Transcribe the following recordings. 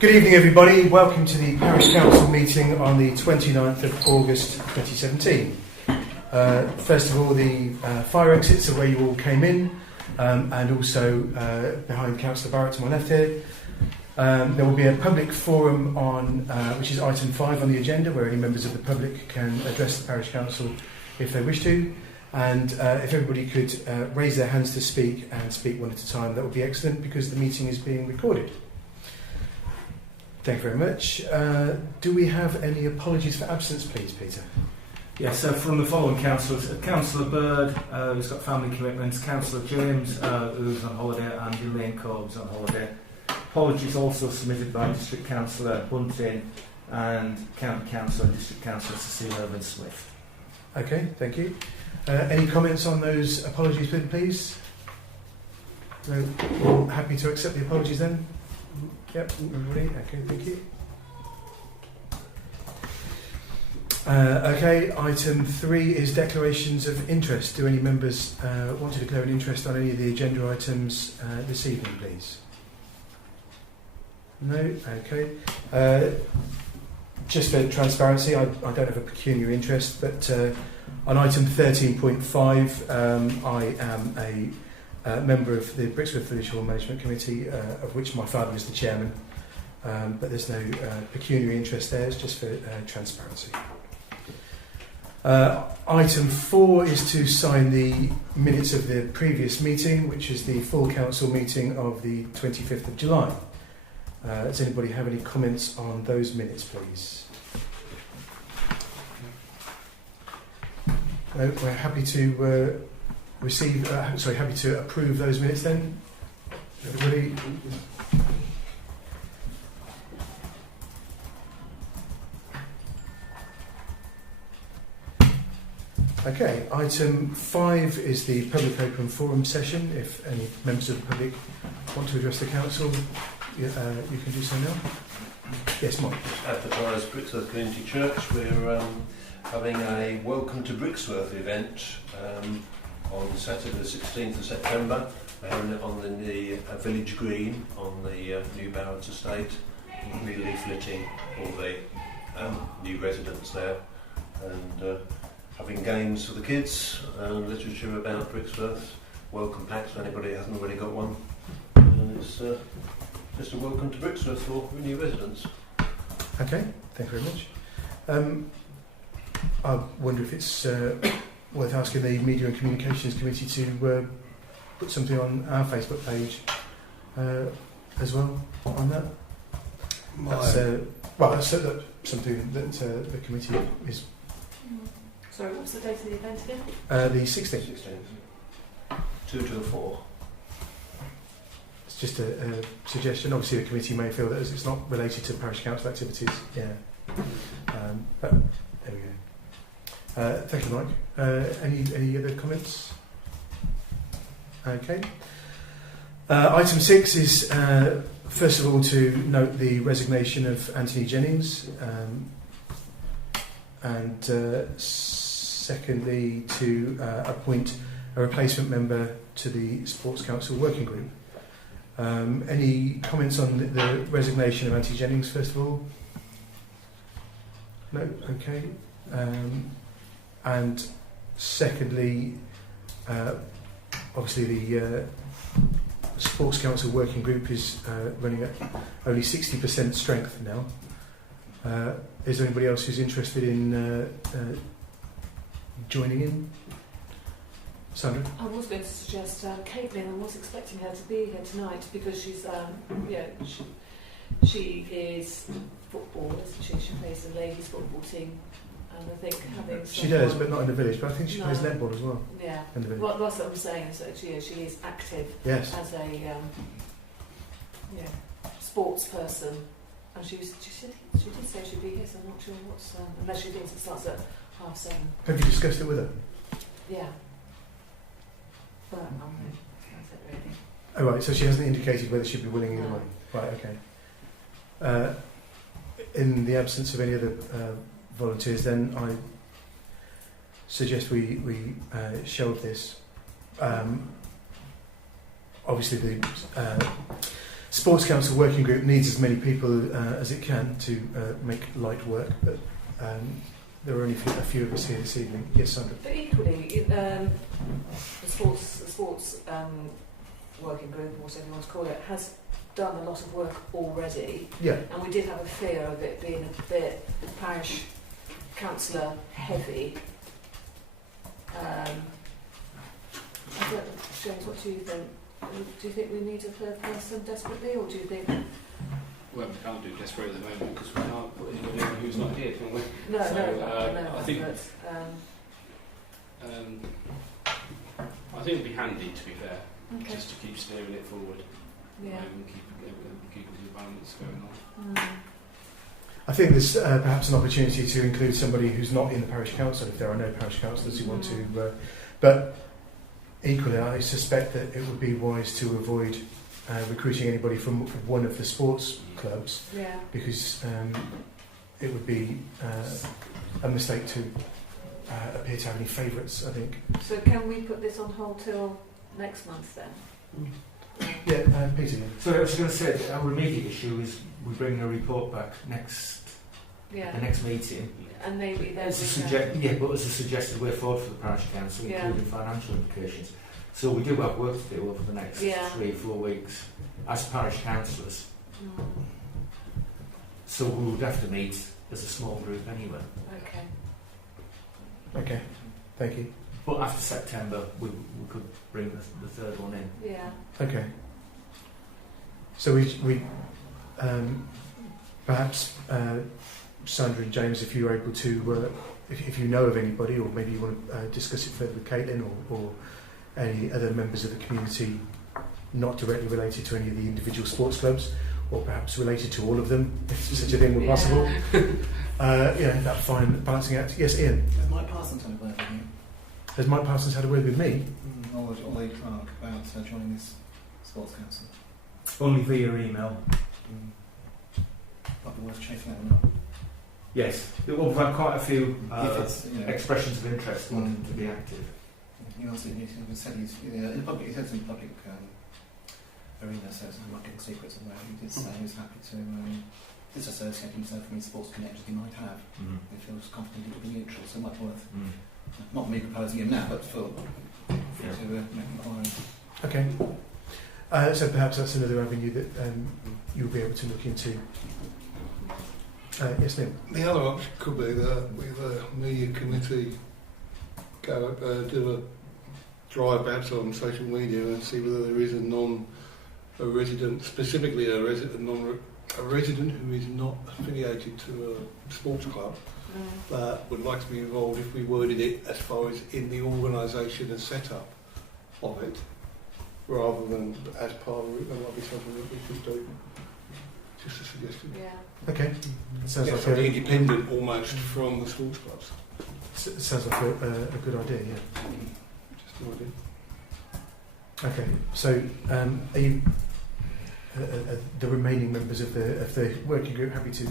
Good evening, everybody. Welcome to the Parish Council meeting on the 29th of August 2017. First of all, the fire exits are where you all came in, and also behind Councillor Barrett to my left here. There will be a public forum on, which is item 5 on the agenda, where any members of the public can address the Parish Council if they wish to. And if everybody could raise their hands to speak and speak one at a time, that would be excellent, because the meeting is being recorded. Thank you very much. Do we have any apologies for absence, please, Peter? Yes, so from the following councillors: Councillor Bird, who's got family commitments; Councillor James, who's on holiday; and Elaine Cobb's on holiday. Apologies also submitted by District Councillor Bunting and County Councillor and District Councillor Cecilia Irvin-Swift. Okay, thank you. Any comments on those apologies, please? No, all happy to accept the apologies then? Yep, everybody. Okay, thank you. Okay, item 3 is declarations of interest. Do any members want to declare an interest on any of the agenda items this evening, please? No? Okay. Just for transparency, I don't have a pecuniary interest, but on item 13.5, I am a member of the Brixworth Parish Management Committee, of which my father is the chairman, but there's no pecuniary interest there. It's just for transparency. Item 4 is to sign the minutes of the previous meeting, which is the full council meeting of the 25th of July. Does anybody have any comments on those minutes, please? No, we're happy to happy to approve those minutes then. Everybody? Okay, item 5 is the public open forum session. If any members of the public want to address the council, you can do so now. Yes, Mike. Advertised Brixworth Community Church. We're having a Welcome to Brixworth event on Saturday the 16th of September. We're having it on the village green on the new Barrett's estate. We'll be leafleting all the new residents there, and having games for the kids and literature about Brixworth. Welcome packs for anybody who hasn't already got one. And it's just a welcome to Brixworth for new residents. Okay, thank you very much. I wonder if it's worth asking the Media and Communications Committee to put something on our Facebook page as well on that. That's something that the committee is. Sorry, what's the date of the event again? The 16th. 2 to 4. It's just a suggestion. Obviously, the committee may feel that as it's not related to parish council activities. Yeah. But there we go. Thank you, Mike. Any other comments? Okay. Item 6 is first of all to note the resignation of Anthony Jennings, and secondly to appoint a replacement member to the Sports Council Working Group. Any comments on the resignation of Anthony Jennings, first of all? No? Okay. And secondly, obviously the Sports Council Working Group is running at only 60% strength now. Is there anybody else who's interested in joining in? Sandra? I was going to suggest Caitlin. I was expecting her to be here tonight because she's, she is football, isn't she? She plays the ladies' football team, and I think having she does, but not in the village. But I think she plays netball as well. Yeah. In the village. Well, that's what I'm saying. So she is active. Yes. As a sports person, and she did say she'd be here. So I'm not sure what's unless she thinks it starts at 7:30. Have you discussed it with her? Yeah. But that's it really. Oh right, so she hasn't indicated whether she'd be willing either way. Right, okay. In the absence of any other volunteers, then I suggest we shelve this. Obviously, the Sports Council Working Group needs as many people as it can to make light work, but there are only a few of us here this evening. Yes, Sandra. But equally, the sports working group, or whatever you want to call it, has done a lot of work already. Yeah. And we did have a fear of it being a bit parish councillor heavy. James, what do you think? Do you think we need a third person desperately, or do you think... Well, we can't do desperate at the moment because we can't put anybody in who's not here, can we? No, So, I think it'd be handy, to be fair, okay. just to keep steering it forward. Yeah. And keep the balance going on. I think there's perhaps an opportunity to include somebody who's not in the parish council if there are no parish councillors who want to. But equally, I suspect that it would be wise to avoid recruiting anybody from one of the sports clubs, because it would be a mistake to appear to have any favourites, I think. So can we put this on hold till next month then? Yeah, Peter. So I was going to say, our immediate issue is we bring a report back the next meeting. And maybe then But as a suggested way forward for the parish council, including financial implications. So we do have work to do over the next 3 or 4 weeks as parish councillors. So we would have to meet as a small group anyway. Okay, thank you. But after September, we could bring the third one in. Yeah. Okay. So we perhaps Sandra and James, if you're able to, if you know of anybody, or maybe you want to discuss it further with Caitlin or any other members of the community not directly related to any of the individual sports clubs, or perhaps related to all of them, if such a thing were possible. That fine balancing act. Yes, Ian. Has Mike Parsons had a word with you? Has Mike Parsons had a word with me? Or the clerk about joining this sports council? Only via email. Might be worth chasing that one up. Yes, we've had quite a few If it's, expressions of interest wanting to be active. He also said he's in public. He said it's in public arena, so I'm not getting secrets away. He did say he was happy to disassociate himself from any sports connections he might have. He feels confident he could be neutral, so much worth. Not me proposing him now, but for to make him own. Okay. So perhaps that's another avenue that you'll be able to look into. Yes, Neil. The other option could be that with a media committee do a drive perhaps on social media and see whether there is a resident, specifically a resident who is not affiliated to a sports club that would like to be involved if we worded it as far as in the organisation and setup of it, rather than as part of it. That might be something that we could do. Just a suggestion. Yeah. Okay. Sounds like something independent almost from the sports clubs. Sounds like a good idea. Yeah. Just an idea. Okay. So, are you the remaining members of the working group happy to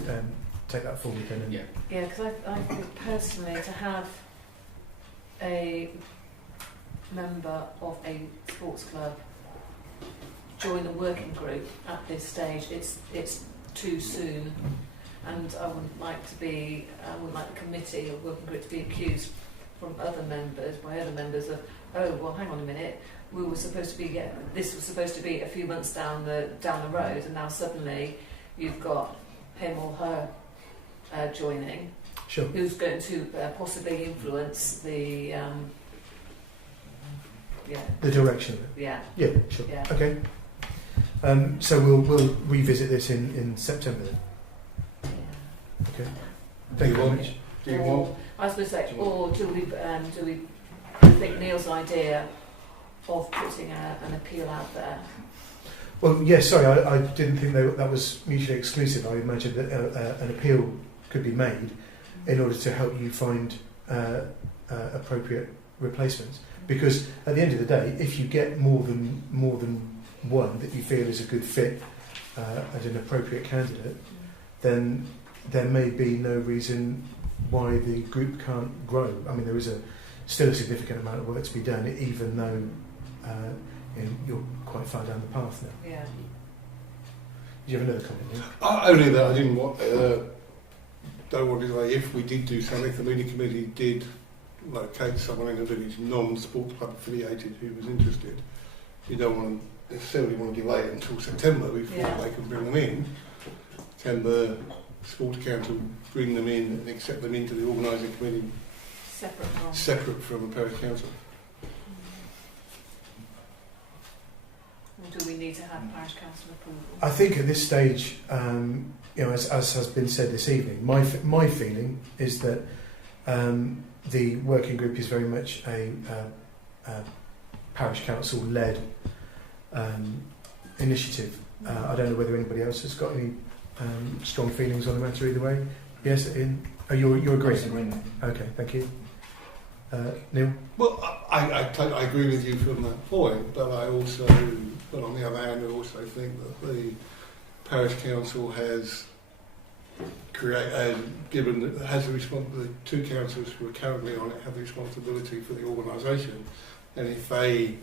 take that forward then? And Yeah, because I think personally to have a member of a sports club join a working group at this stage, it's too soon, and I wouldn't like the committee or working group to be accused by other members of, oh well, hang on a minute, we were supposed to be this was supposed to be a few months down the road, and now suddenly you've got him or her joining, sure, who's going to possibly influence the direction of it. Yeah, sure. Yeah. Okay. So we'll revisit this in September then. Yeah. Okay. Thank you very much. Do you want? I was going to say, or do we think Neil's idea of putting an appeal out there? Well, yes. Sorry, I didn't think that was mutually exclusive. I imagined that an appeal could be made in order to help you find appropriate replacements. Because at the end of the day, if you get more than one that you feel is a good fit as an appropriate candidate, then there may be no reason why the group can't grow. I mean, there is still a significant amount of work to be done, even though you're quite far down the path now. Yeah. you have another comment? Neil? Only that I didn't want, don't want to say if we did do something, if the meeting committee did locate someone in the village non-sports club affiliated who was interested, you don't want to necessarily want to delay it until September before they can bring them in. Can the sports council bring them in and accept them into the organising committee separate from the parish council? Or do we need to have parish council approval? I think at this stage, as has been said this evening, my feeling is that the working group is very much a parish council led initiative. I don't know whether anybody else has got any strong feelings on the matter either way. Yes, Ian? Oh, you're agreeing? Okay, thank you. Neil? Well, I agree with you from that point, but on the other hand, I also think that the parish council has the two councillors who are currently on it have the responsibility for the organisation, and if they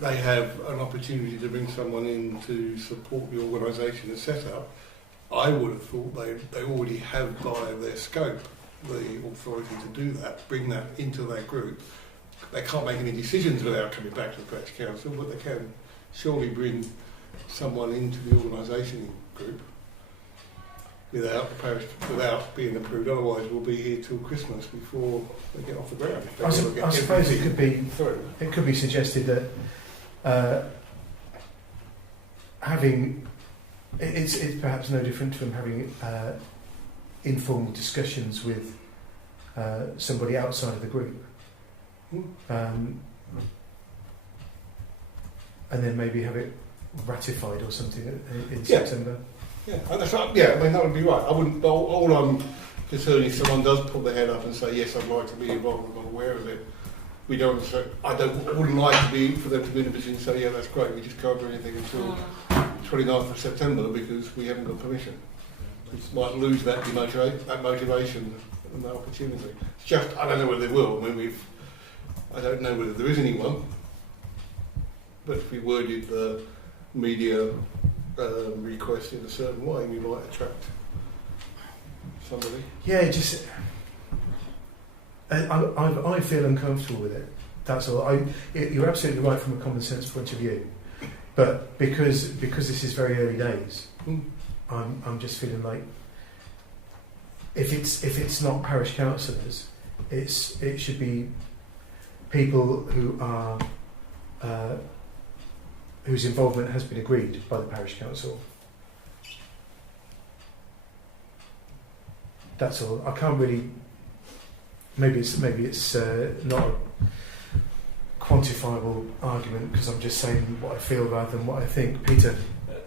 have an opportunity to bring someone in to support the organisation and set up, I would have thought they already have by their scope the authority to do that, bring that into their group. They can't make any decisions without coming back to the parish council, but they can surely bring someone into the organisation group without being approved. Otherwise, we'll be here till Christmas before they get off the ground. I suppose it could be suggested that having it's perhaps no different from having informal discussions with somebody outside of the group, and then maybe have it ratified or something in September. Yeah, that's right. Yeah, I mean that would be right. I wouldn't. All I'm concerned is someone does put their head up and say, "Yes, I'd like to be involved. I'm aware of it." We don't. So I wouldn't like for them to be in a position to say, "Yeah, that's great. We just can't do anything until 29th of September because we haven't got permission." We might lose that motivation and that opportunity. It's just I don't know whether they will. I mean, I don't know whether there is anyone. But if we worded the media request in a certain way, we might attract somebody. Yeah, just I feel uncomfortable with it. That's all. You're absolutely right from a common sense point of view, but because this is very early days, I'm just feeling like if it's not parish councillors, it should be people who are. Whose involvement has been agreed by the parish council. That's all. I can't really. Maybe it's not a quantifiable argument because I'm just saying what I feel rather than what I think. Peter.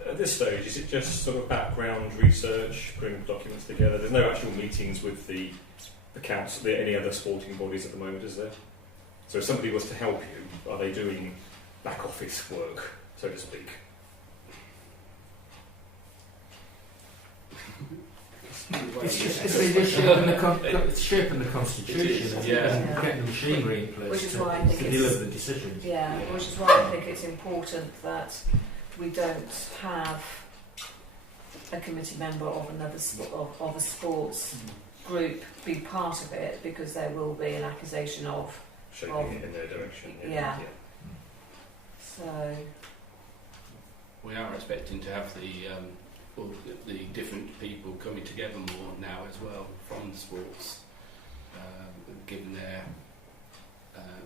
At this stage, is it just sort of background research, putting documents together? There's no actual meetings with the council, any other sporting bodies at the moment, is there? So if somebody was to help you, are they doing back office work, so to speak? It's shaping the constitution and getting the machinery in place which is why I think to deliver the decisions. Yeah, which is why I think it's important that we don't have a committee member of of a sports group be part of it, because there will be an accusation of shaping it in their direction. Yeah. So we are expecting to have the different people coming together more now as well from the sports, giving their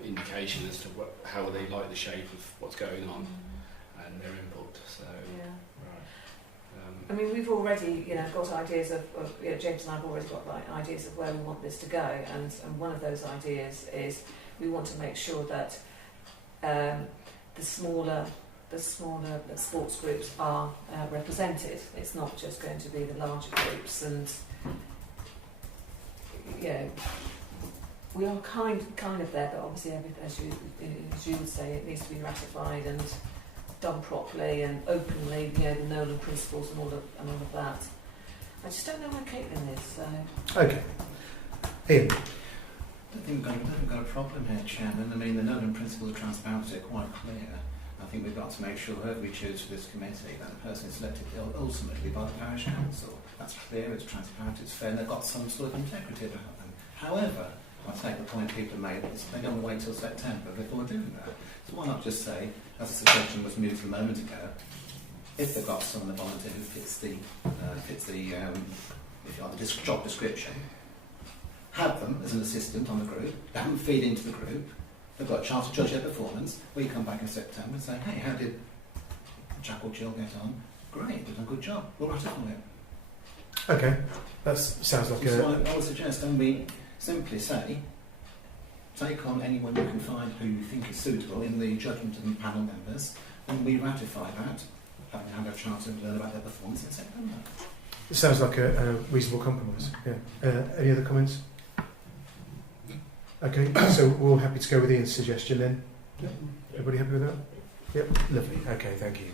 indication as to how they like the shape of what's going on and their input. So yeah. I mean, we've already, got ideas of James and I've already got ideas of where we want this to go, and one of those ideas is we want to make sure that the smaller sports groups are represented. It's not just going to be the larger groups, and we are kind of there, but obviously, as you would say, it needs to be ratified and done properly and openly, the Nolan principles and all of that. I just don't know where Caitlin is. So. Okay. Ian. I don't think we've got a problem here, Chairman. I mean, the Nolan principles of transparency are quite clear. I think we've got to make sure whoever we choose for this committee, that the person is selected ultimately by the parish council. That's clear, it's transparent, it's fair, and they've got some sort of integrity about them. However, I take the point people have made, is they don't want to wait till September before doing that. So why not just say, as a suggestion was moved a moment ago, if they've got someone, a volunteer who fits the job description, have them as an assistant on the group, have them feed into the group, they've got a chance to judge their performance. We come back in September and say, hey, how did Jack or Jill get on? Great, they've done a good job, we'll ratify it. Okay, that sounds like So I would suggest, don't we simply say, take on anyone you can find who you think is suitable in the judgment of the panel members, and we ratify that, having had a chance to learn about their performance in September. It sounds like a reasonable compromise. Yeah. Any other comments? Okay, so we're all happy to go with Ian's suggestion then? Yep. Everybody happy with that? Yep, lovely. Okay, thank you.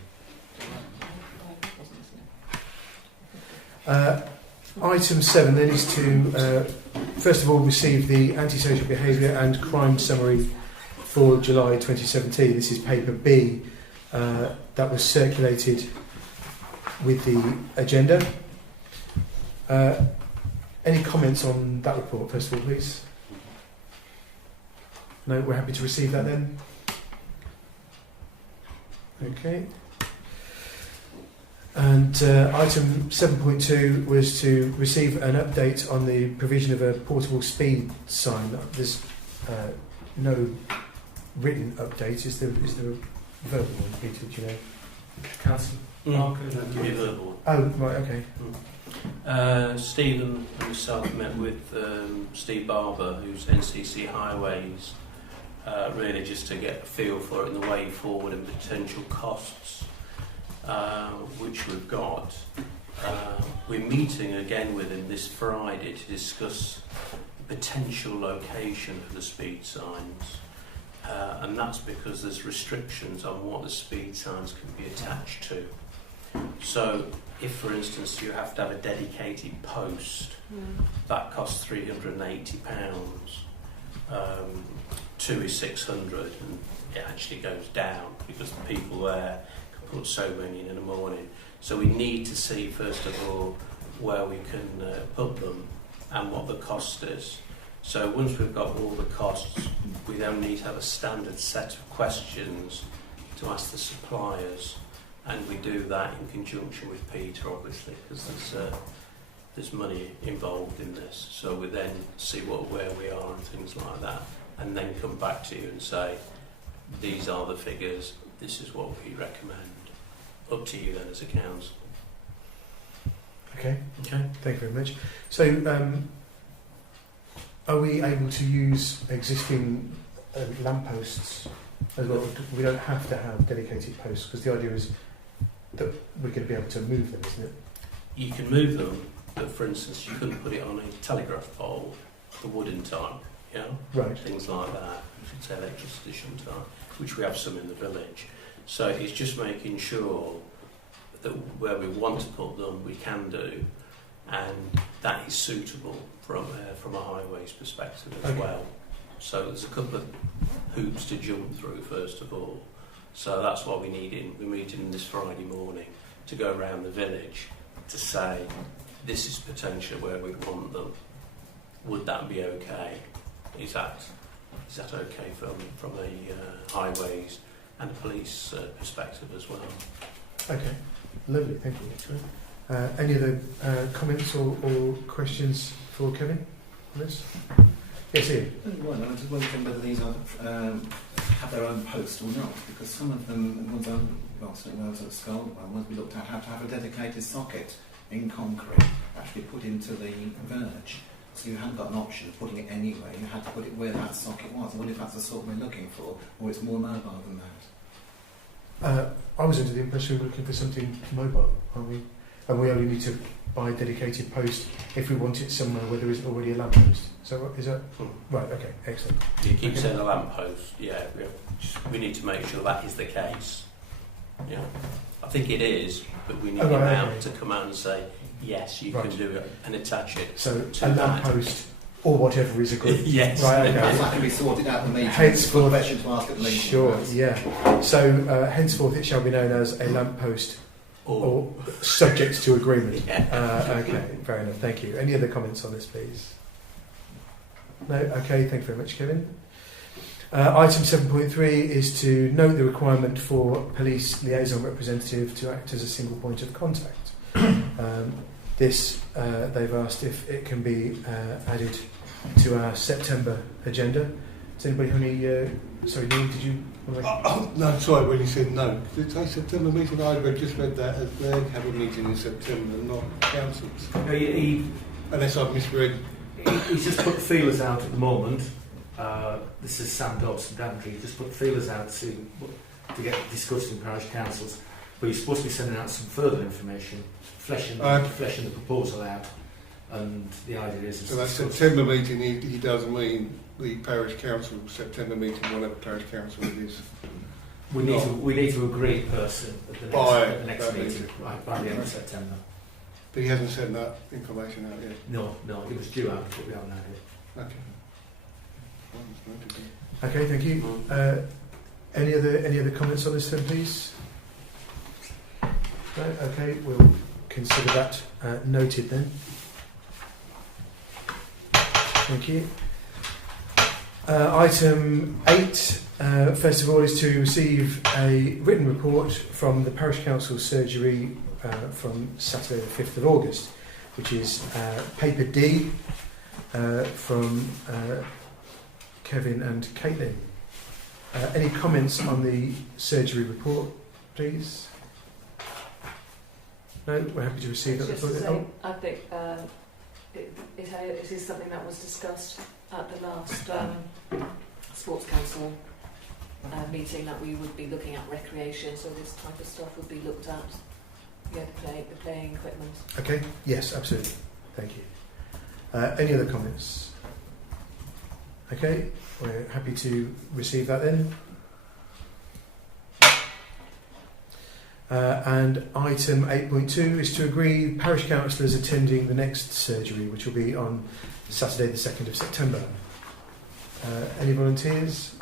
Item 7 then is to, first of all, receive the antisocial behaviour and crime summary for July 2017. This is paper B that was circulated with the agenda. Any comments on that report, first of all, please? No, we're happy to receive that then. Okay. And item 7.2 was to receive an update on the provision of a portable speed sign. There's no written update. Is there a verbal one, Peter? Do you know? Councillor Parker. Give you a verbal. Oh, right, okay. Stephen and myself met with Steve Barber, who's NCC Highways, really just to get a feel for it and the way forward and potential costs, which we've got. We're meeting again with him this Friday to discuss the potential location for the speed signs, and that's because there's restrictions on what the speed signs can be attached to. So if, for instance, you have to have a dedicated post, that costs £380. 2 is 600, and it actually goes down because the people there can put so many in a morning. So we need to see, first of all, where we can put them and what the cost is. So once we've got all the costs, we then need to have a standard set of questions to ask the suppliers, and we do that in conjunction with Peter, obviously, because there's money involved in this. So we then see where we are and things like that, and then come back to you and say, these are the figures, this is what we recommend. Up to you then as a council. Okay. Okay. Thank you very much. So, are we able to use existing lampposts as well? We don't have to have dedicated posts, because the idea is that we're going to be able to move them, isn't it? You can move them, but for instance, you couldn't put it on a telegraph pole, the wooden type, you know? Right. Things like that. It's electricity type, which we have some in the village. So it's just making sure that where we want to put them, we can do, and that is suitable from a highways perspective as well. So there's a couple of hoops to jump through, first of all. So that's why we're meeting this Friday morning to go around the village to say, this is potentially where we want them. Would that be okay? Is that okay from a highways and police perspective as well? Okay, lovely, thank you. Any other comments or questions for Kevin on this? Yes, Ian. Well, I was wondering whether these are, have their own post or not, because some of them, ones I was at school, ones we looked at, have to have a dedicated socket in concrete actually put into the verge. So you hadn't got an option of putting it anywhere, you had to put it where that socket was. I wonder if that's the sort we're looking for, or it's more mobile than that. I was under the impression we were looking for something mobile, aren't we? And we only need to buy a dedicated post if we want it somewhere where there isn't already a lamppost. So is that right? Okay, excellent. You keep saying a lamppost. Yeah, we need to make sure that is the case. Yeah, I think it is, but we need him out to come out and say yes, you can do it and attach it. So to a lamppost or whatever is agreed. Yes. Right, Perhaps okay. that can be sorted out in the meeting. Henceforth- It's a question to ask at the meeting. Sure, perhaps. yeah. So henceforth it shall be known as a lamppost, or subject to agreement. Okay, fair enough, thank you. Any other comments on this, please? No? Okay, thank you very much, Kevin. Item 7.3 is to note the requirement for police liaison representative to act as a single point of contact. This, they've asked if it can be added to our September agenda. Does anybody have any... sorry, Neil, did you... No, sorry, when you said no. Did it say September meeting? I just read that as they have a meeting in September, not councils. Unless I've misread. He's just put feelers out at the moment. This is Sam Dobbs from Daventry. He's just put feelers out to get discussed in parish councils. But he's supposed to be sending out some further information, fleshing the proposal out. And the idea is... So that September meeting, he doesn't mean the parish council September meeting, whatever parish council it is. We need to agree in person at the next meeting, right, by the end of September. But he hasn't sent that information out yet. No, it was due out, but we haven't had it. Okay. Okay, thank you. Any other comments on this then, please? No? Okay, we'll consider that noted then. Thank you. Item 8, first of all, is to receive a written report from the Parish Council Surgery from Saturday the 5th of August, which is paper D from Kevin and Caitlin. Any comments on the surgery report, please? No, we're happy to receive that. Just to say, I think it is something that was discussed at the last Sports Council meeting, that we would be looking at recreation, so this type of stuff would be looked at. Yeah, the playing equipment. Okay, yes, absolutely. Thank you. Any other comments? Okay, we're happy to receive that then. And item 8.2 is to agree parish councillors attending the next surgery, which will be on Saturday the 2nd of September. Any volunteers?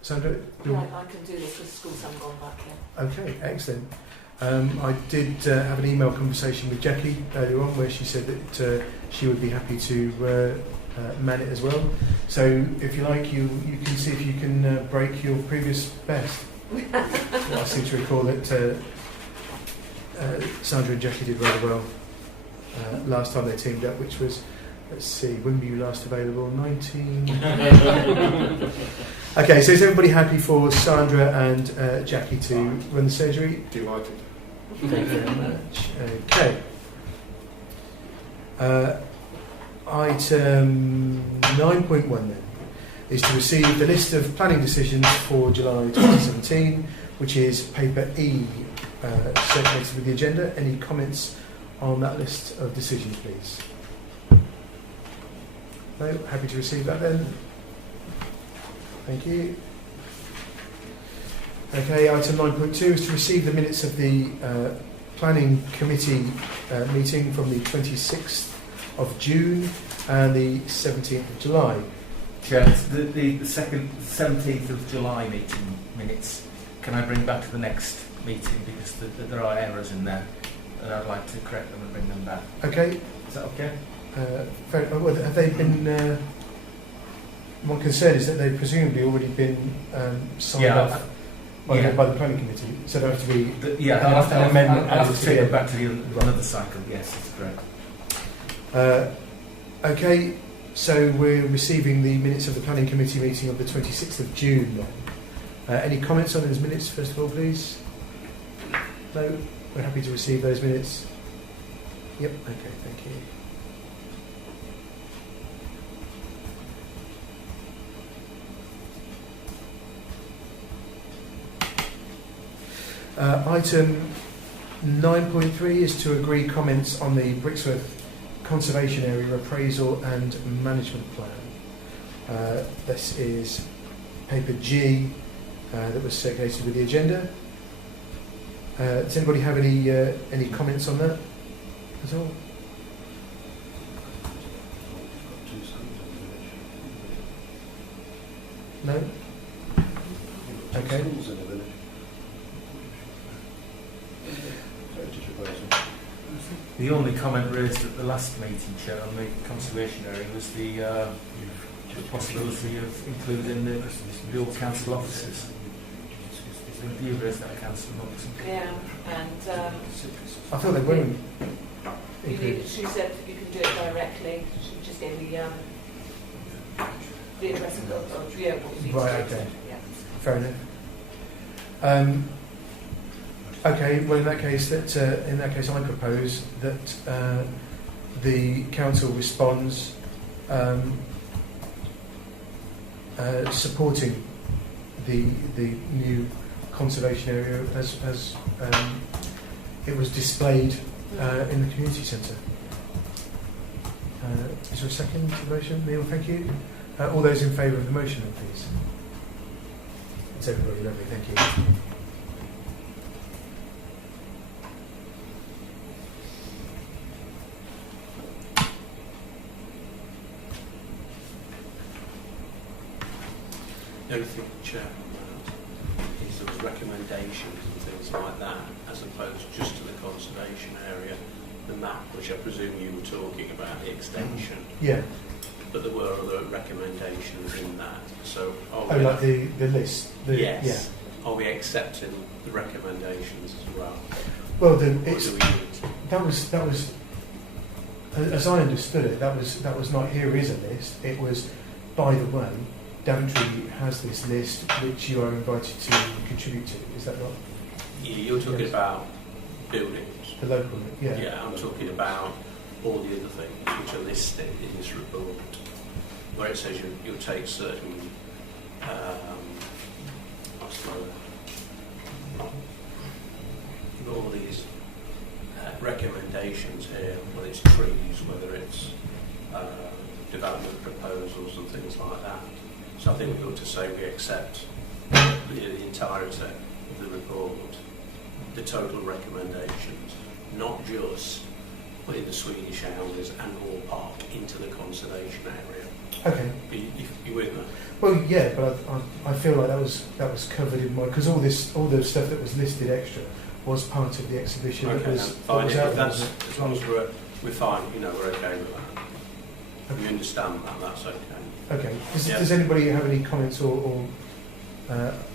Sandra? Yeah, I can do this because schools haven't gone back yet. Okay, excellent. I did have an email conversation with Jackie earlier on where she said that she would be happy to man it as well. So if you like, you can see if you can break your previous best. I seem to recall that Sandra and Jackie did rather well last time they teamed up, which was, let's see, when were you last available? 19... Okay, so is everybody happy for Sandra and Jackie to run the surgery? Delighted. Thank you very much. Okay. Item 9.1 then is to receive the list of planning decisions for July 2017, which is paper E, circulated with the agenda. Any comments on that list of decisions, please? No? Happy to receive that then. Thank you. Okay, item 9.2 is to receive the minutes of the planning committee meeting from the 26th of June and the 17th of July. Chair, the 17th of July meeting minutes, can I bring back to the next meeting, because there are errors in there and I'd like to correct them and bring them back. Okay. Is that okay? Well, have they been... my concern is that they've presumably already been signed off by the planning committee, so there have to be... I'll have to amendment I'll have to take added it back to another cycle, yes, that's correct. Okay, so we're receiving the minutes of the planning committee meeting of the 26th of June then. Any comments on those minutes, first of all, please? No? We're happy to receive those minutes. Yep, okay, thank you. Item 9.3 is to agree comments on the Brixworth Conservation Area Appraisal and Management Plan. This is paper G that was circulated with the agenda. Does anybody have any comments on that at all? No? Okay. Schools in the village. Heritage proposal. The only comment raised at the last meeting, Chair, on the conservation area was the possibility of including the old council offices. Do you raise that, Councillor Moxon? Yeah, and I thought they weren't you included. need, she said you can do it directly. She just gave me the address of what you need Right, to do. okay. Yeah. Fair enough. Okay, well in that case, I propose that the council responds supporting the new conservation area as it was displayed in the community centre. Is there a second to the motion? Neil, thank you. All those in favour of the motion, please. It's everybody, lovely, thank you. The only thing, Chair, is there was recommendations and things like that, as opposed just to the conservation area, the map, which I presume you were talking about, the extension. Yeah. But there were other recommendations in that. So, Oh, like the list? yes. Yeah. Are we accepting the recommendations as well? Well, Or do we need to? that was, as I understood it, that was not here is a list. It was, by the way, Daventry has this list which you are invited to contribute to. Is that not You're talking Yes. about buildings. the local? Yeah. Yeah, I'm talking about all the other things which are listed in this report, where it says you'll take certain, all these recommendations here, whether it's trees, whether it's development proposals and things like that. So I think we ought to say we accept the entirety of the report, the total recommendations, not just putting the Swedish Houses and Moor Park into the conservation area. Okay. You with me? Well, yeah, but I feel like that was covered in my because all the stuff that was listed extra was part of the exhibition. Okay, that was, then fine. that was out If there, that's, wasn't it? as long as we're fine, we're okay with that. We understand that, that's okay. Okay. Yeah. Does anybody have any comments or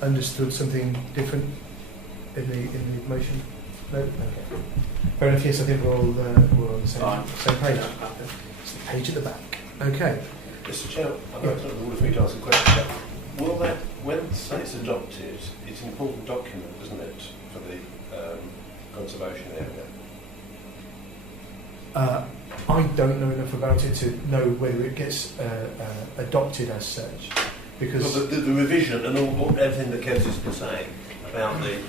understood something different in the motion? No. Okay. Fair enough. Yes, I think we're all we're on the Fine. same page. Yeah, okay. It's the page at the back. Okay. Mr. Chair, I know it's not the order for me to ask a question. Will that, when say it's adopted, it's an important document, isn't it, for the conservation area? I don't know enough about it to know whether it gets adopted as such, because Well, the revision and everything that Kev's just been saying about the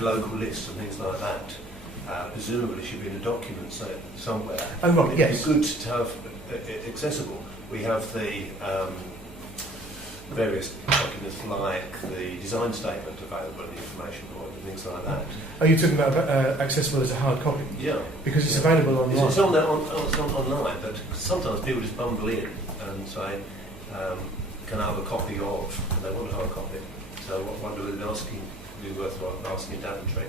local lists and things like that, presumably should be in a document somewhere. oh right, yes, It'd be good to have it accessible. We have the various documents like the design statement available in the information board and things like that. are you talking about accessible as a hard copy? Yeah. Because it's Yeah. available online. It's on there, it's on online, but sometimes people just bumble in and say, can I have a copy of, and they want a hard copy. So what wonder would be worthwhile asking Daventry.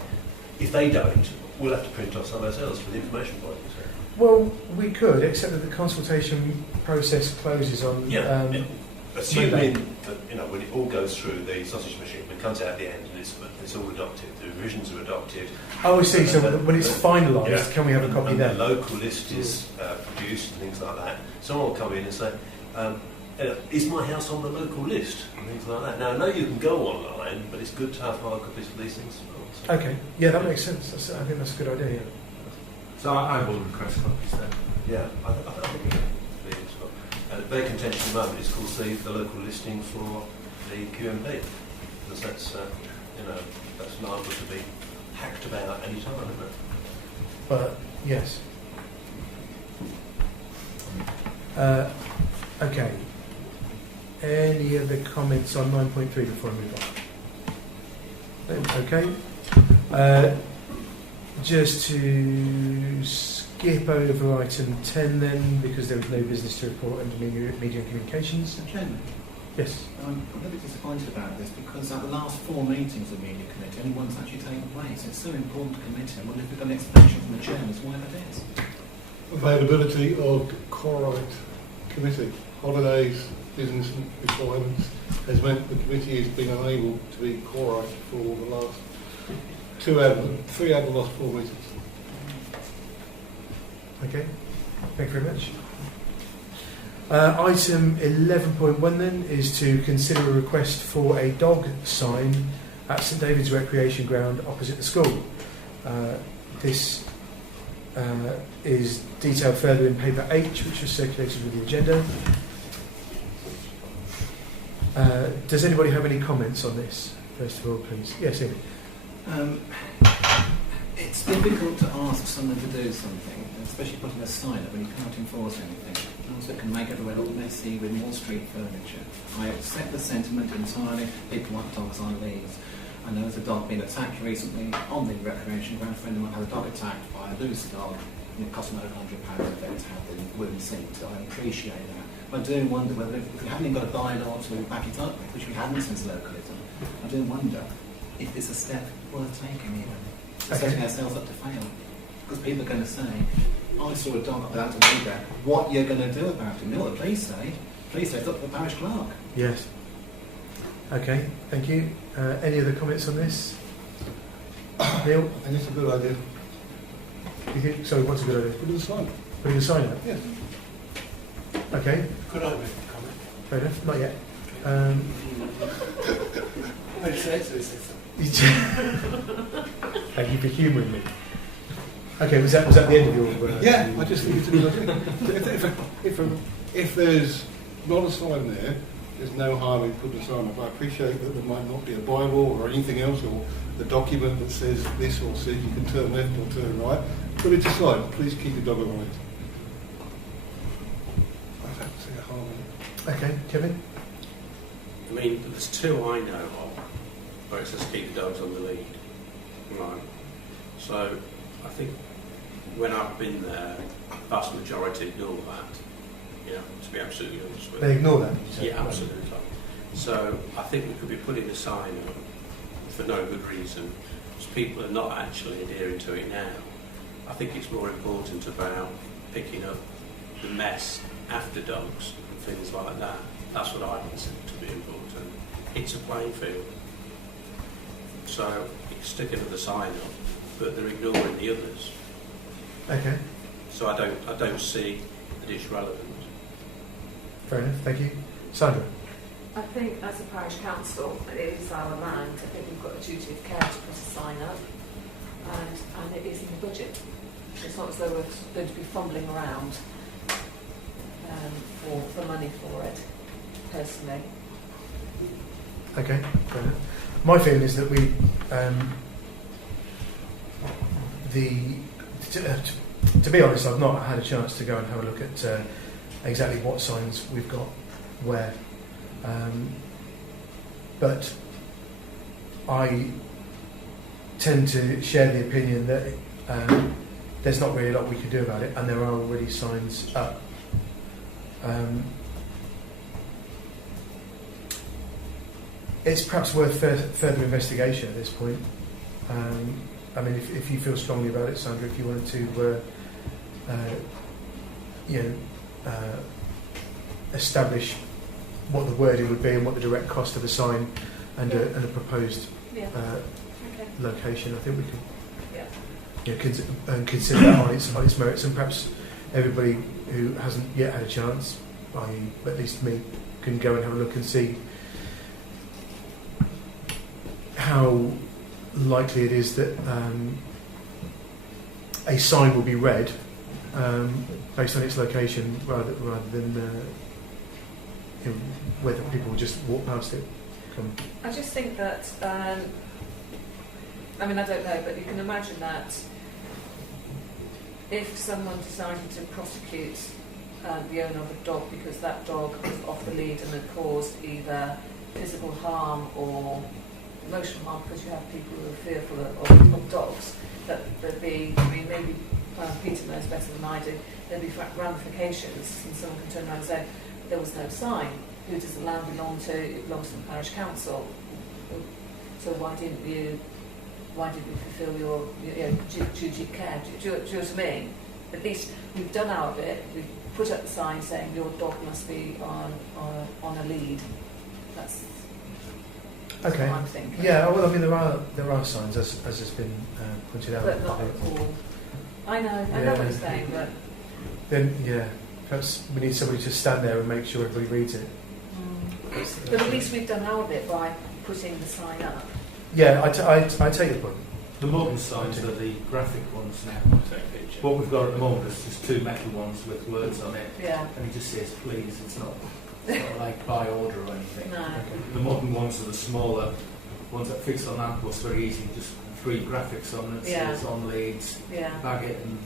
If they don't, we'll have to print off some ourselves for the information point. So. Well, we could, except that the consultation process closes on. Assuming that when it all goes through the sausage machine, it comes out at the end and it's all adopted, the revisions are adopted. Oh, I see. So when it's finalised, Yeah. can we have a copy and then? the local list is produced and things like that. Someone will come in and say, is my house on the local list? And things like that. Now, I know you can go online, but it's good to have hard copies of these things as well. So. Okay. Yeah, that makes sense. I think that's a good idea. Yeah. So I will request copies then. Yeah, I think it's well. And very contention at the moment is, of course, the local listing for the QMP. Because that's, that's liable to be hacked about any time, isn't it? But yes. Okay. Any other comments on 9.3 before I move on? No? Okay. Just to skip over item 10 then, because there was no business to report under media and communications. Mr. Chairman, Yes. I'm a little bit disappointed about this because at the last 4 meetings of the media committee, only one's actually taken place. It's so important to committee. I wonder if we've got an explanation from the chairman as to why that is. Availability of quorite committee. Holidays, business requirements has meant the committee has been unable to be quorite for the last 3 out of the last 4 meetings. Okay. Thank you very much. Item 11.1 then is to consider a request for a dog sign at St David's Recreation Ground opposite the school. This is detailed further in paper H, which was circulated with the agenda. Does anybody have any comments on this? First of all, please. Yes, Amy. It's difficult to ask someone to do something, especially putting a sign up when you can't enforce anything. Also, it can make everywhere look messy with more street furniture. I accept the sentiment entirely. People want dogs on leads. I know there's a dog being attacked recently on the recreation ground. A friend of mine had a dog attacked by a loose dog. It cost them over £100 a vet to have the wound synced. I appreciate that. But I do wonder whether, if we haven't even got a bylaw to back it up, which we haven't since localism, I do wonder if it's a step worth taking even. Setting ourselves up to fail. Because people are going to say, I saw a dog without a leader. What you're going to do about it? You know what the police say? Police say it's up to the parish clerk. Yes. Okay, thank you. Any other comments on this? Neil? I think it's a good idea. You think, sorry, what's a good idea? Put a sign. Putting a sign up? Yes. Okay, Could I make a comment? fair enough. Not yet. Thank you for humouring me. Okay, was that the end of your... Yeah, I just think it's a good idea. If there's not a sign there, there's no harm in putting a sign up. I appreciate that there might not be a Bible or anything else or the document that says this or says you can turn left or turn right. But it's a sign. Please keep your dog alive. I don't see a harm in it. Okay, Kevin? I mean, there's 2 I know of where it says keep the dogs on the lead. Right. So I think when I've been there, the vast majority ignore that. Yeah, to be absolutely honest with you. They ignore that? you say? Yeah, absolutely. So I think we could be putting a sign up for no good reason, because people are not actually adhering to it now. I think it's more important about picking up the mess after dogs and things like that. That's what I consider to be important. It's a playing field. So you can stick another sign up, but they're ignoring the others. Okay, So I don't see that it's relevant. fair enough, thank you. Sandra? I think as a parish council, it is our land. I think we've got a duty of care to put a sign up, and it is in the budget. It's not as though we're going to be fumbling around for money for it, personally. Okay, fair enough. My feeling is that we, to be honest, I've not had a chance to go and have a look at exactly what signs we've got where. But I tend to share the opinion that there's not really a lot we can do about it, and there are already signs up. It's perhaps worth further investigation at this point. I mean, if you feel strongly about it, Sandra, if you wanted to, establish what the wording would be and what the direct cost of a sign and a proposed location, I think we could consider that on its merits, and perhaps everybody who hasn't yet had a chance, i.e. at least me, can go and have a look and see how likely it is that a sign will be read based on its location rather than whether people will just walk past it. I just think that, I mean, I don't know, but you can imagine that if someone decided to prosecute the owner of a dog because that dog was off the lead and had caused either physical harm or emotional harm, because you have people who are fearful of dogs, that there'd be, I mean, maybe Peter knows better than I do, there'll be ramifications, and someone can turn around and say, there was no sign. Who does the land belong to? It belongs to the parish council. So why didn't you fulfil your duty of care? Do you know what I mean? At least we've done our bit. We've put up the sign saying your dog must be on a lead. That's Okay. what I'm thinking. Yeah, well, I mean, there are signs, as has been pointed out. But not all. I know what you're saying, but Then, yeah, perhaps we need somebody to stand there and make sure everybody reads it. but at least we've done our bit by putting the sign up. Yeah, I take your point. The modern signs are the graphic ones now. Take a picture. What we've got at the moment is just 2 metal ones with words on it, Yeah. and it just says please. It's not like by order or anything. No. The modern ones are the smaller ones that fix on lampposts, very easy. Just 3 graphics on it. Yeah. Says on leads, Yeah. bag it and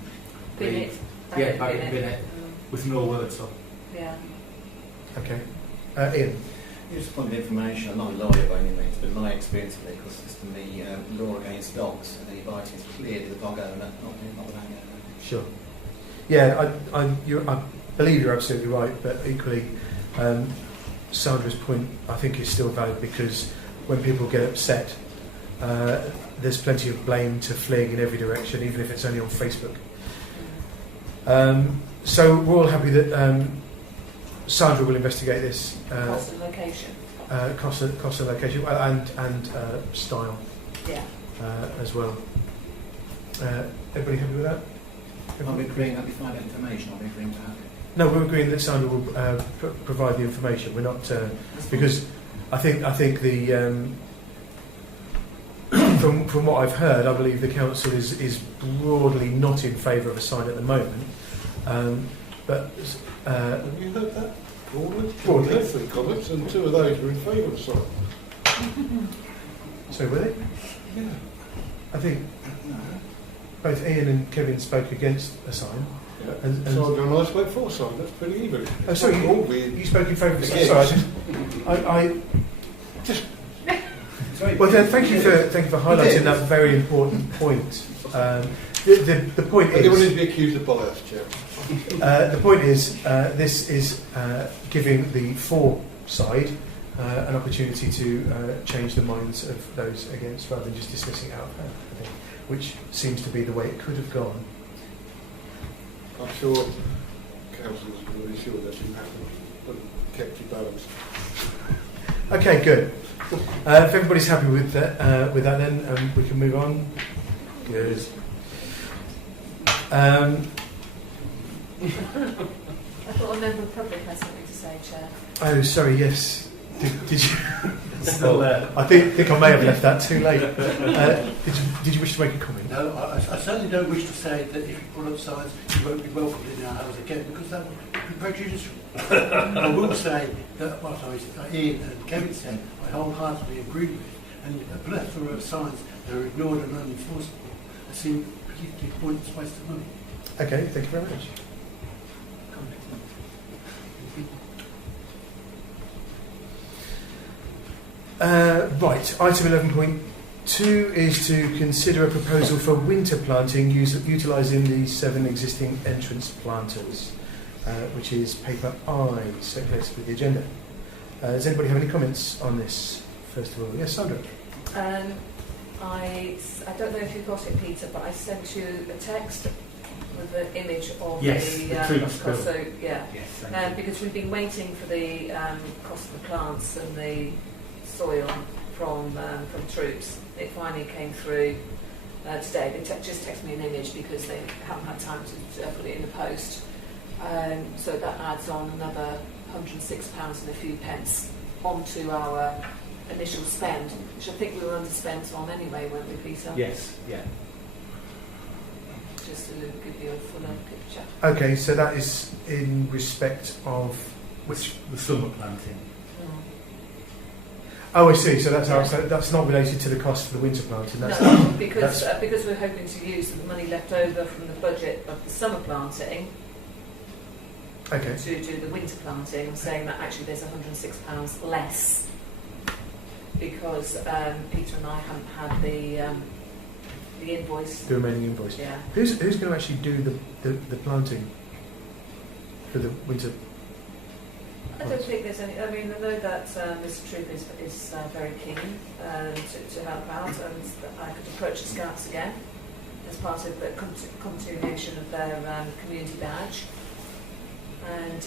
Bin lead. it. Yeah, bag it and bin it with no words on. Yeah. Okay. Ian? Just a point of information, I'm not a lawyer by any means, but my experience of legal system, the law against dogs, the bite is clearly the dog owner, not the landowner. Sure. Yeah, I believe you're absolutely right, but equally, Sandra's point, I think, is still valid, because when people get upset, there's plenty of blame to fling in every direction, even if it's only on Facebook. So we're all happy that Sandra will investigate this. Cost and location. Cost and location, and style Yeah. as well. Everybody happy with that? Are we agreeing that we find out information, are we agreeing to have it? No, we're agreeing that Sandra will provide the information. We're not because I think the from what I've heard, I believe the council is broadly not in favour of a sign at the moment. But Have you heard that? Broadly? Broadly. I've heard 3 comments, and 2 of those were in favour of the sign. so were they? Yeah. I think both Ian and Kevin spoke against a sign. Yeah. And Sandra and I spoke for a sign. That's pretty even. oh, sorry, Broadly. you spoke in favour of the sign. Against. Sorry, I Sorry. well, then, thank you for highlighting that very important point. The point I didn't want is to be accused of bias, Chair. the point is this is giving the for side an opportunity to change the minds of those against, rather than just dismissing it out of hand, I think, which seems to be the way it could have gone. I'm sure councillors will ensure that you haven't kept your balance. Okay, good. If everybody's happy with that, then we can move on. Good. I thought a member of the public had something to say, Chair. Oh, sorry. Yes. Did you? Still there. I think I may have left that too late. Did you wish to make a comment? No, I certainly don't wish to say that if you put up signs, you won't be welcomed in our house again, because that would be prejudicial. I will say that what Ian and Kevin said, I wholeheartedly agree with, and a plethora of signs that are ignored and unenforceable, I seem particularly pointless waste of money. Okay, thank you very much. Right, item 11.2 is to consider a proposal for winter planting utilising the 7 existing entrance planters, which is paper I, circulated with the agenda. Does anybody have any comments on this, first of all? Yes, Sandra. I don't know if you got it, Peter, but I sent you a text with the image of Yes, the the troops cost. bill. So yeah, Yes, thank you. because we've been waiting for the cost of the plants and the soil from troops. It finally came through today. They just texted me an image because they haven't had time to put it in the post. So that adds on another £106 and a few pence onto our initial spend, which I think we were underspent on anyway, weren't we, Peter? Yes, yeah. Just to give you a fuller picture. Okay, so that is in respect of which? The summer planting. Oh, I see. So that's not related to the cost for the winter planting. That's No, because we're hoping to use the money left over from the budget of the summer planting okay. to do the winter planting, saying that actually there's £106 less because Peter and I haven't had the the invoice. The remaining invoice. Yeah. Who's going to actually do the planting for the winter? I don't think there's any. I mean, I know that Mr. Troop is very keen to help out, and I could approach the Scouts again as part of the continuation of their community badge. And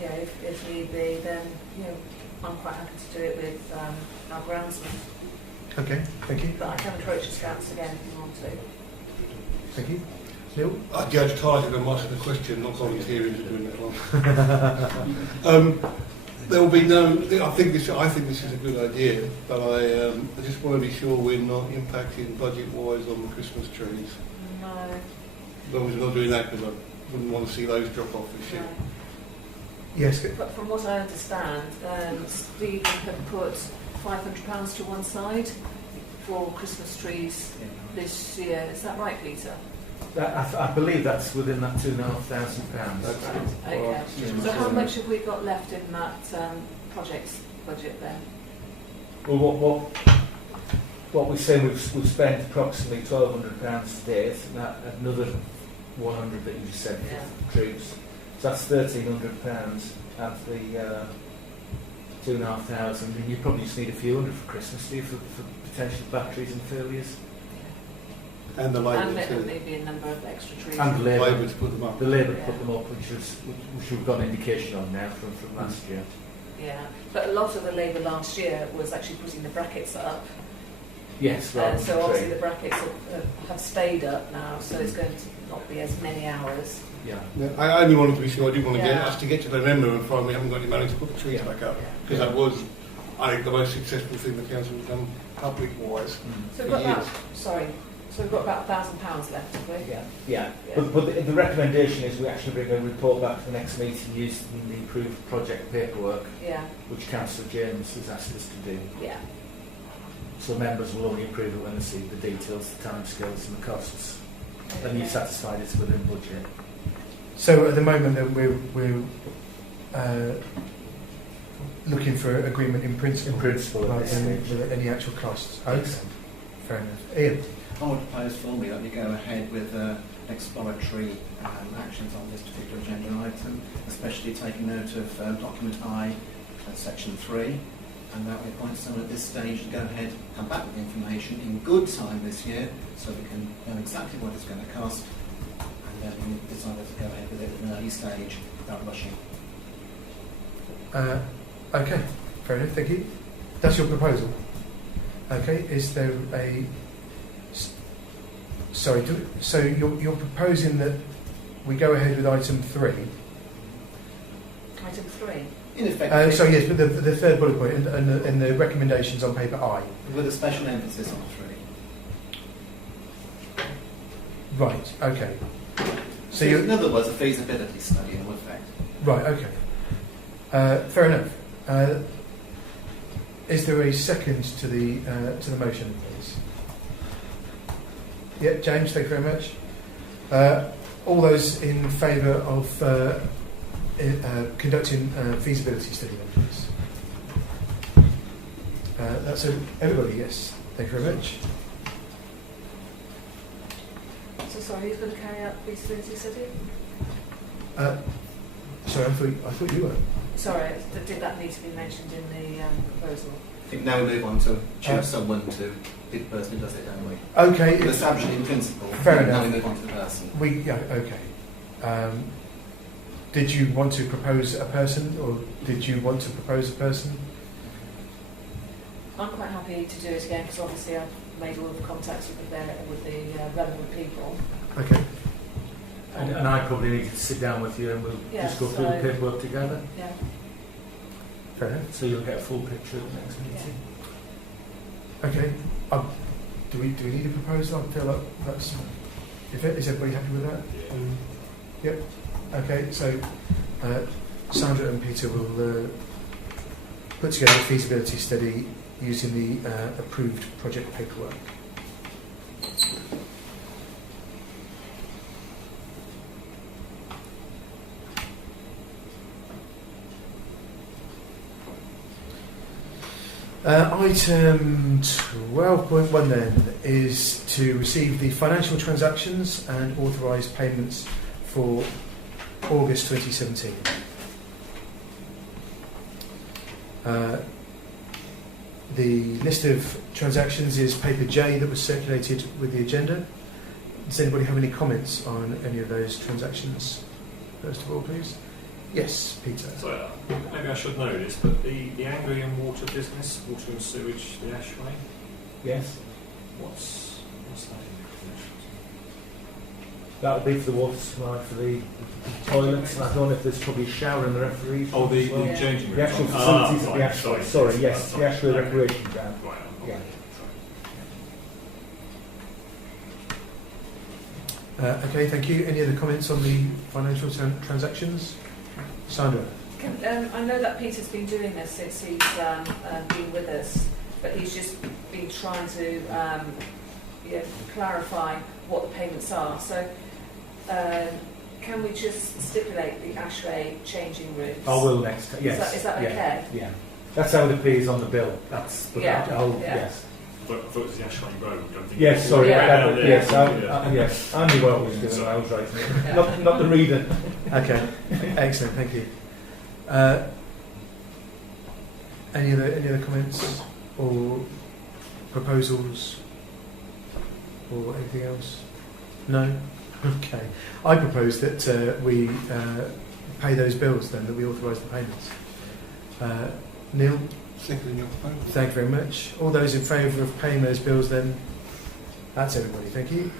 yeah, if need be, then I'm quite happy to do it with our groundsman. Okay, thank you. But I can approach the Scouts again if you want to. Thank you. Neil? I judge tired of asking the question, not volunteering to doing that one. There will be no. I think this is a good idea, but I just want to be sure we're not impacting budget-wise on the Christmas trees. No. As long as we're not doing that, because I wouldn't want to see those drop off this year. Yes. But from what I understand, Steve had put £500 to one side for Christmas trees this year. Is that right, Peter? I believe that's within that £2,500. Okay. So how much have we got left in that project's budget then? Well, what we say we've spent approximately £1,200 to date, and that another 100 that you just said for trees. So that's £1,300 out of the 2,500, and you probably just need a few hundred for Christmas, do you, for potential batteries and failures? And the labour And maybe a number of extra trees. And the labour to put them up. The labour to put them up, which we've got an indication on now from last year. Yeah, but a lot of the labour last year was actually putting the brackets up. Yes, right. So obviously the brackets have stayed up now, so it's going to not be as many hours. Yeah. I only wanted to be sure. I didn't want to get us to get to November and find we haven't got any money to put the trees back up, because that was, I think, the most successful thing the council has done public-wise. So we've got about, so we've got about £1,000 left, have we? Yeah. But the recommendation is we actually bring a report back to the next meeting using the approved project paperwork, which Councillor James has asked us to do. Yeah. So members will only approve it when they see the details, the timescales and the costs. Okay. And you're satisfied it's within budget. So at the moment we're looking for agreement in principle. In principle, rather at than this stage. with any actual costs. Yes. Okay. Fair enough. Ian? I would propose formally that we go ahead with exploratory actions on this particular agenda item, especially taking note of document I, section 3, and that we appoint someone at this stage to go ahead, come back with information in good time this year, so we can know exactly what it's going to cost, and then we can decide whether to go ahead with it at an early stage without rushing. Okay, fair enough, thank you. That's your proposal. Okay, is there a... Sorry, so you're proposing that we go ahead with item 3? Item 3? In effect, So yes, but the third bullet point and the recommendations on paper I. with a special emphasis on 3. Right, okay. So in other words, a feasibility study in effect. Right, okay. Fair enough. Is there a second to the motion, please? Yeah, James, thank you very much. All those in favour of conducting a feasibility study, then, please? That's everybody, yes. Thank you very much. So sorry, who's going to carry out the feasibility study? Sorry, I thought you were. Sorry, did that need to be mentioned in the proposal? I think now we move on to choose someone to be the person who does it, don't we? Okay. We'll establish it in principle. Fair enough. Now we move on to the person. Okay. Did you want to propose a person, or did you want to propose a person? I'm quite happy to do it again, because obviously I've made all of the contacts with the relevant people. Okay. And I probably need to sit down with you and we'll just go through the paperwork together. Yeah. Fair enough. So you'll get a full picture at the next meeting. Okay. Do we need a proposal? I feel like that's... Is everybody happy with that? Yep. Okay, so Sandra and Peter will put together a feasibility study using the approved project paperwork. Item 12.1 then is to receive the financial transactions and authorise payments for August 2017. The list of transactions is paper J that was circulated with the agenda. Does anybody have any comments on any of those transactions? First of all, please. Yes, Peter. So maybe I should know this, but the Anglian water business, water and sewage, the Ashway, Yes, what's that in connection that would be for the water supply for the toilets, and I don't know if there's probably a shower in the referee. to? Oh, the as well. Yeah. changing room. The actual facilities of the right, Ashway. Sorry, yes, the Ashway Okay. recreation ground. Right, Yeah. sorry. Okay, thank you. Any other comments on the financial transactions? Sandra? I know that Peter's been doing this since he's been with us, but he's just been trying to clarify what the payments are. So can we just stipulate the Ashway changing rooms? I will next. Yes. Is that yeah, okay? Yeah. That's how it appears on the bill. That's. But Yeah, yeah. yeah. Yes. I thought it was the Ashway Road. I'm thinking Yes. Sorry. Yeah. Yes. Yeah. Yes. I knew what I was doing. I was writing it. Yeah. Not the reader. Okay, excellent, thank you. Any other comments or proposals or anything else? No? Okay. I propose that we pay those bills then, that we authorise the payments. Neil, Second your proposal. thank you very much. All those in favour of paying those bills then? That's everybody, thank you.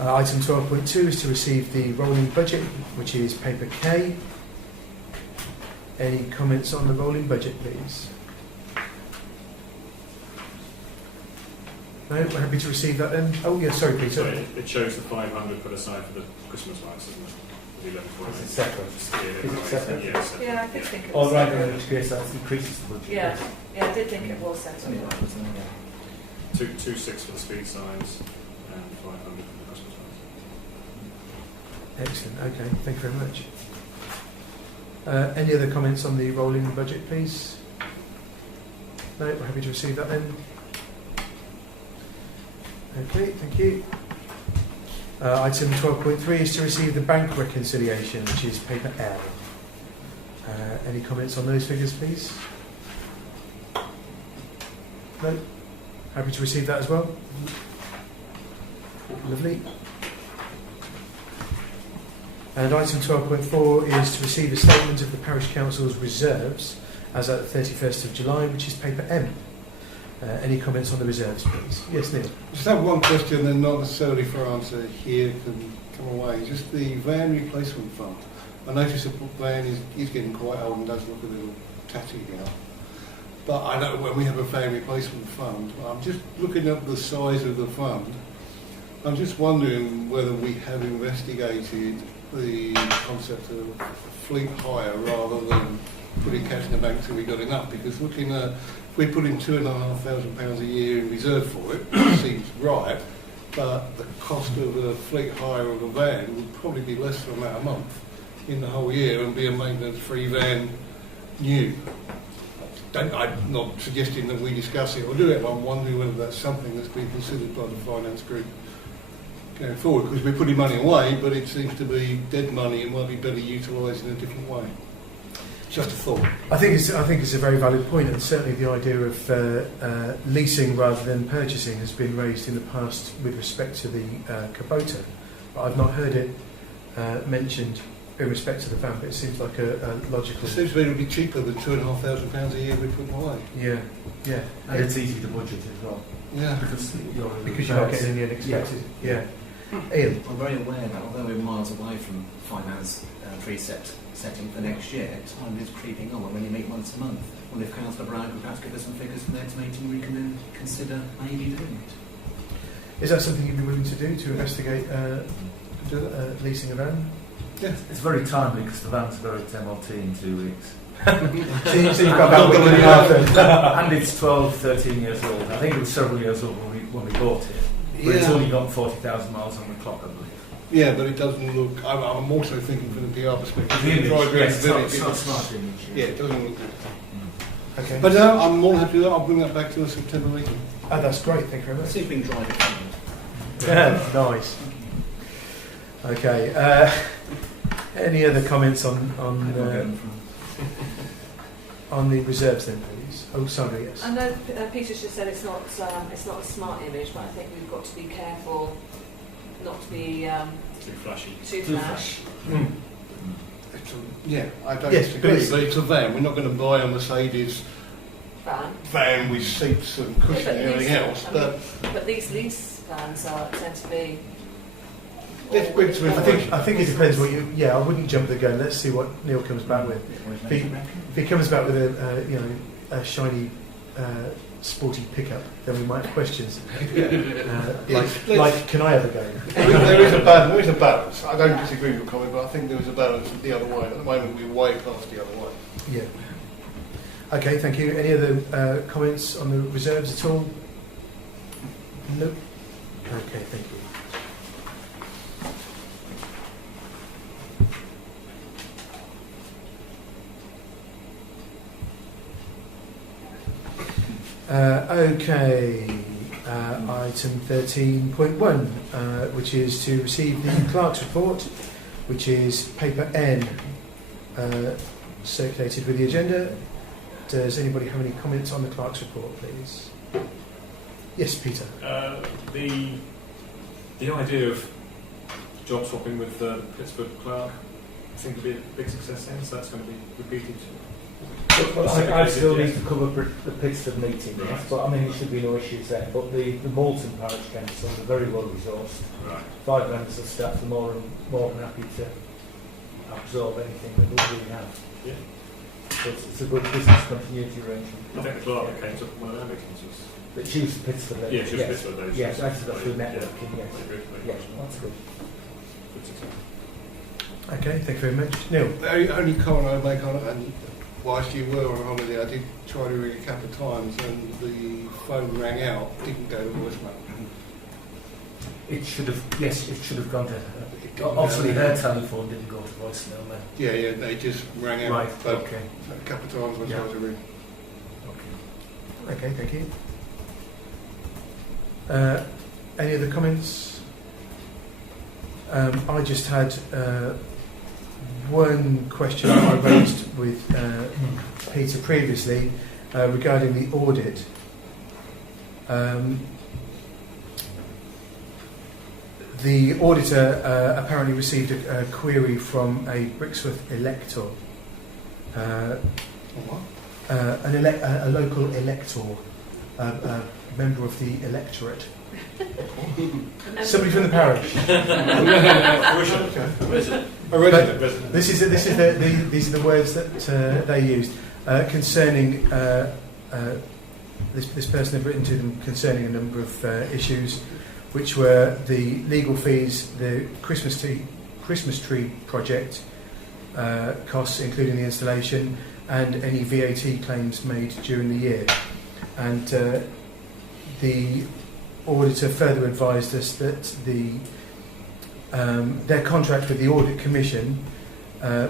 Item 12.2 is to receive the rolling budget, which is paper K. Any comments on the rolling budget, please? No, we're happy to receive that then. Oh, yeah, sorry, Peter. So it shows the 500 put aside for the Christmas lights, doesn't it? The 11 Is it separate? Yeah, Is it separate? Yeah, separate. Yeah, I did think it Oh, was right. separate. In which case that increases the budget. Yeah, yeah, I did think it was Something separate. like that, wasn't it? Yeah. 2.6 for the speed signs and 500 for the Christmas lights. Excellent, okay, thank you very much. Any other comments on the rolling budget, please? No, we're happy to receive that then. Okay, thank you. Item 12.3 is to receive the bank reconciliation, which is paper L. Any comments on those figures, please? No? Happy to receive that as well? Lovely. And item 12.4 is to receive a statement of the Parish Council's reserves as at the 31st of July, which is paper M. Any comments on the reserves, please? Yes, Neil. Just have one question, and not necessarily for answer here, can come away. Just the van replacement fund. I notice the van is getting quite old and does look a little tatty now. But I know when we have a van replacement fund, I'm just looking at the size of the fund. I'm just wondering whether we have investigated the concept of fleet hire rather than putting cash in the bank till we got enough. Because looking at, if we put in £2,500 a year in reserve for it, seems right, but the cost of a fleet hire of a van would probably be less than that a month in the whole year and be a maintenance-free van new. I'm not suggesting that we discuss it or do it, but I'm wondering whether that's something that's been considered by the finance group going forward, because we're putting money away, but it seems to be dead money and might be better utilised in a different way. Just a thought. I think it's a very valid point, and certainly the idea of leasing rather than purchasing has been raised in the past with respect to the Kubota. But I've not heard it mentioned in respect to the van, but it seems like a logical... It seems to me it would be cheaper than £2,500 a year we put away. Yeah, yeah. And it's easy to budget as well. Yeah. Because Because you're not getting any unexpected. Yeah. Ian? I'm very aware that although we're miles away from finance setting for next year, time is creeping on. When you meet once a month, well, if Councillor Brown could perhaps give us some figures for next meeting, we can then consider maybe doing it. Is that something you'd be willing to do, to investigate leasing a van? Yeah. It's very timely because the van's going to MLT in 2 weeks. So you've got about a week and a half then. And it's 12, 13 years old. I think it was several years old when we bought it. But it's Yeah. only got 40,000 miles on the clock, I believe. Yeah, but it doesn't look. I'm also thinking from the PR perspective. The image, Drive around yes, the village, it's not a smart image. yeah, it doesn't look good. Okay. But no, I'm more than happy with that. I'll bring that back to the September meeting. Oh, that's great. Thank you very Let's much. see if we can drive it forward. Yeah, nice. Okay. Any other comments on the reserves then, please? Oh, sorry. Yes. I know Peter's just said it's not a smart image, but I think we've got to be careful not to be Too flashy. too flash. Yeah, I don't Yes, disagree, but but it's a van. We're not going to buy a Mercedes van with seats and Yeah, cushion but and everything else. But these lease vans tend to be. Let's bring to I think it depends what you. Yeah, I wouldn't jump the gun. Let's see what Neil comes back with. If he comes back with a shiny, sporty pickup, then we might have questions. Like, can I have a go? There is a balance. I don't disagree with your comment, but I think there is a balance the other way. At the moment, we're way past the other way. Yeah. Okay, thank you. Any other comments on the reserves at all? Nope. Okay, thank you. Okay, item 13.1, which is to receive the clerk's report, which is paper N, circulated with the agenda. Does anybody have any comments on the clerk's report, please? Yes, Peter. The idea of job swapping with the Pittsburgh clerk seemed to be a big success then, so that's going to be repeated. Well, I still need to cover the Pittsburgh meeting, yes, but I mean, there should be no issues there. But the Moulton Parish Council are very well resourced. Right. 5 members of staff are more than happy to absorb anything that we have. Yeah. So it's a good business continuity arrangement. I think the clerk came to one of our meetings. But she was Pittsburgh. Yeah, she was yes. Pittsburgh. Though. Yes, actually that's through Yeah. networking, yes. Yes, that's good. Good success. Okay, thank you very much. Neil. The only comment I make on it, and whilst you were on holiday, I did try to ring a couple of times, and the phone rang out, didn't go to voicemail. It should have gone to. Obviously, her telephone didn't go to voicemail then. Yeah, they just rang out. Right. But Okay. a couple of times I tried to ring. Okay, thank you. Any other comments? I just had one question I raised with Peter previously regarding the audit. The auditor apparently received a query from a Brixworth elector, a local elector, a member of the electorate. Somebody from the parish. A resident. These are the words that they used concerning. This person had written to them concerning a number of issues, which were the legal fees, the Christmas tree project costs, including the installation, and any VAT claims made during the year. And the auditor further advised us that their contract with the Audit Commission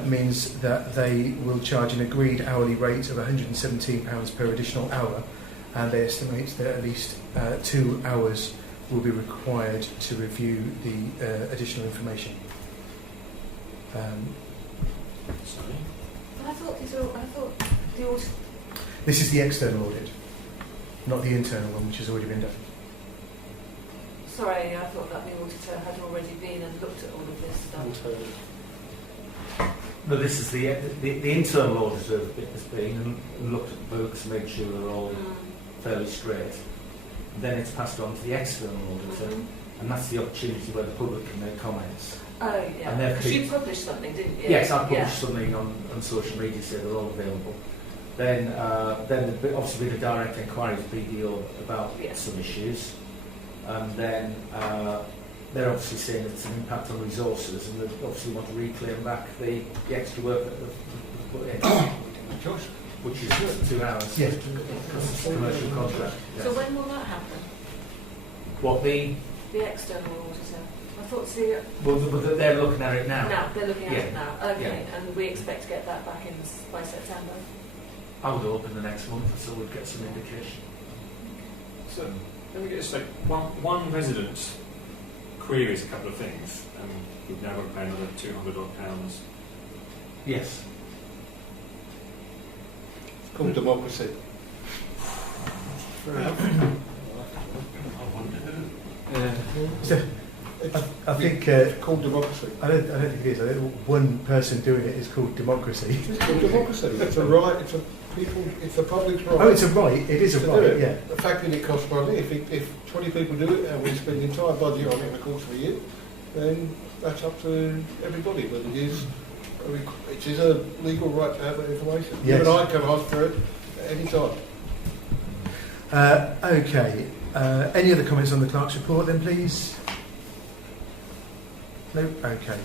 means that they will charge an agreed hourly rate of £117 per additional hour, and they estimate that at least 2 hours will be required to review the additional information. I thought the audit. This is the external audit, not the internal one, which has already been done. Sorry, I thought that the auditor had already been and looked at all of this stuff. No, this is the internal auditor has been and looked at the books, made sure they're all fairly straight. Then it's passed on to the external auditor, and that's the opportunity where the public can make comments. Oh, yeah. And Because you published something, didn't you? Yes, I published something on social media, so they're all available. Then obviously with a direct inquiry to BDO about some issues, and then they're obviously saying that it's an impact on resources, and they obviously want to reclaim back the extra work that they've put in, which is 2 hours. Yes. Because it's a commercial contract. So when will that happen? What the The external auditor? I thought so. But they're looking at it now. Now they're looking at it now. Okay, Yeah. and we expect to get that back in by September. I would hope in the next month or so we'd get some indication. So, let me get this straight. One resident queries a couple of things, and we've now got to pay another £200 odd. Yes. It's called democracy. I wonder who. So, I think It's called democracy. I don't think it is. I think one person doing it is called democracy. It's called democracy. It's a right. It's a people. It's a public's right. Oh, it's a right. It is a to do right. it. Yeah. The fact that it costs money. If 20 people do it and we spend the entire budget on it in the course of a year, then that's up to everybody. But it is a legal right to have that information. Yes. You and I can ask for it at any time. Okay. Any other comments on the clerk's report then, please? No? Okay.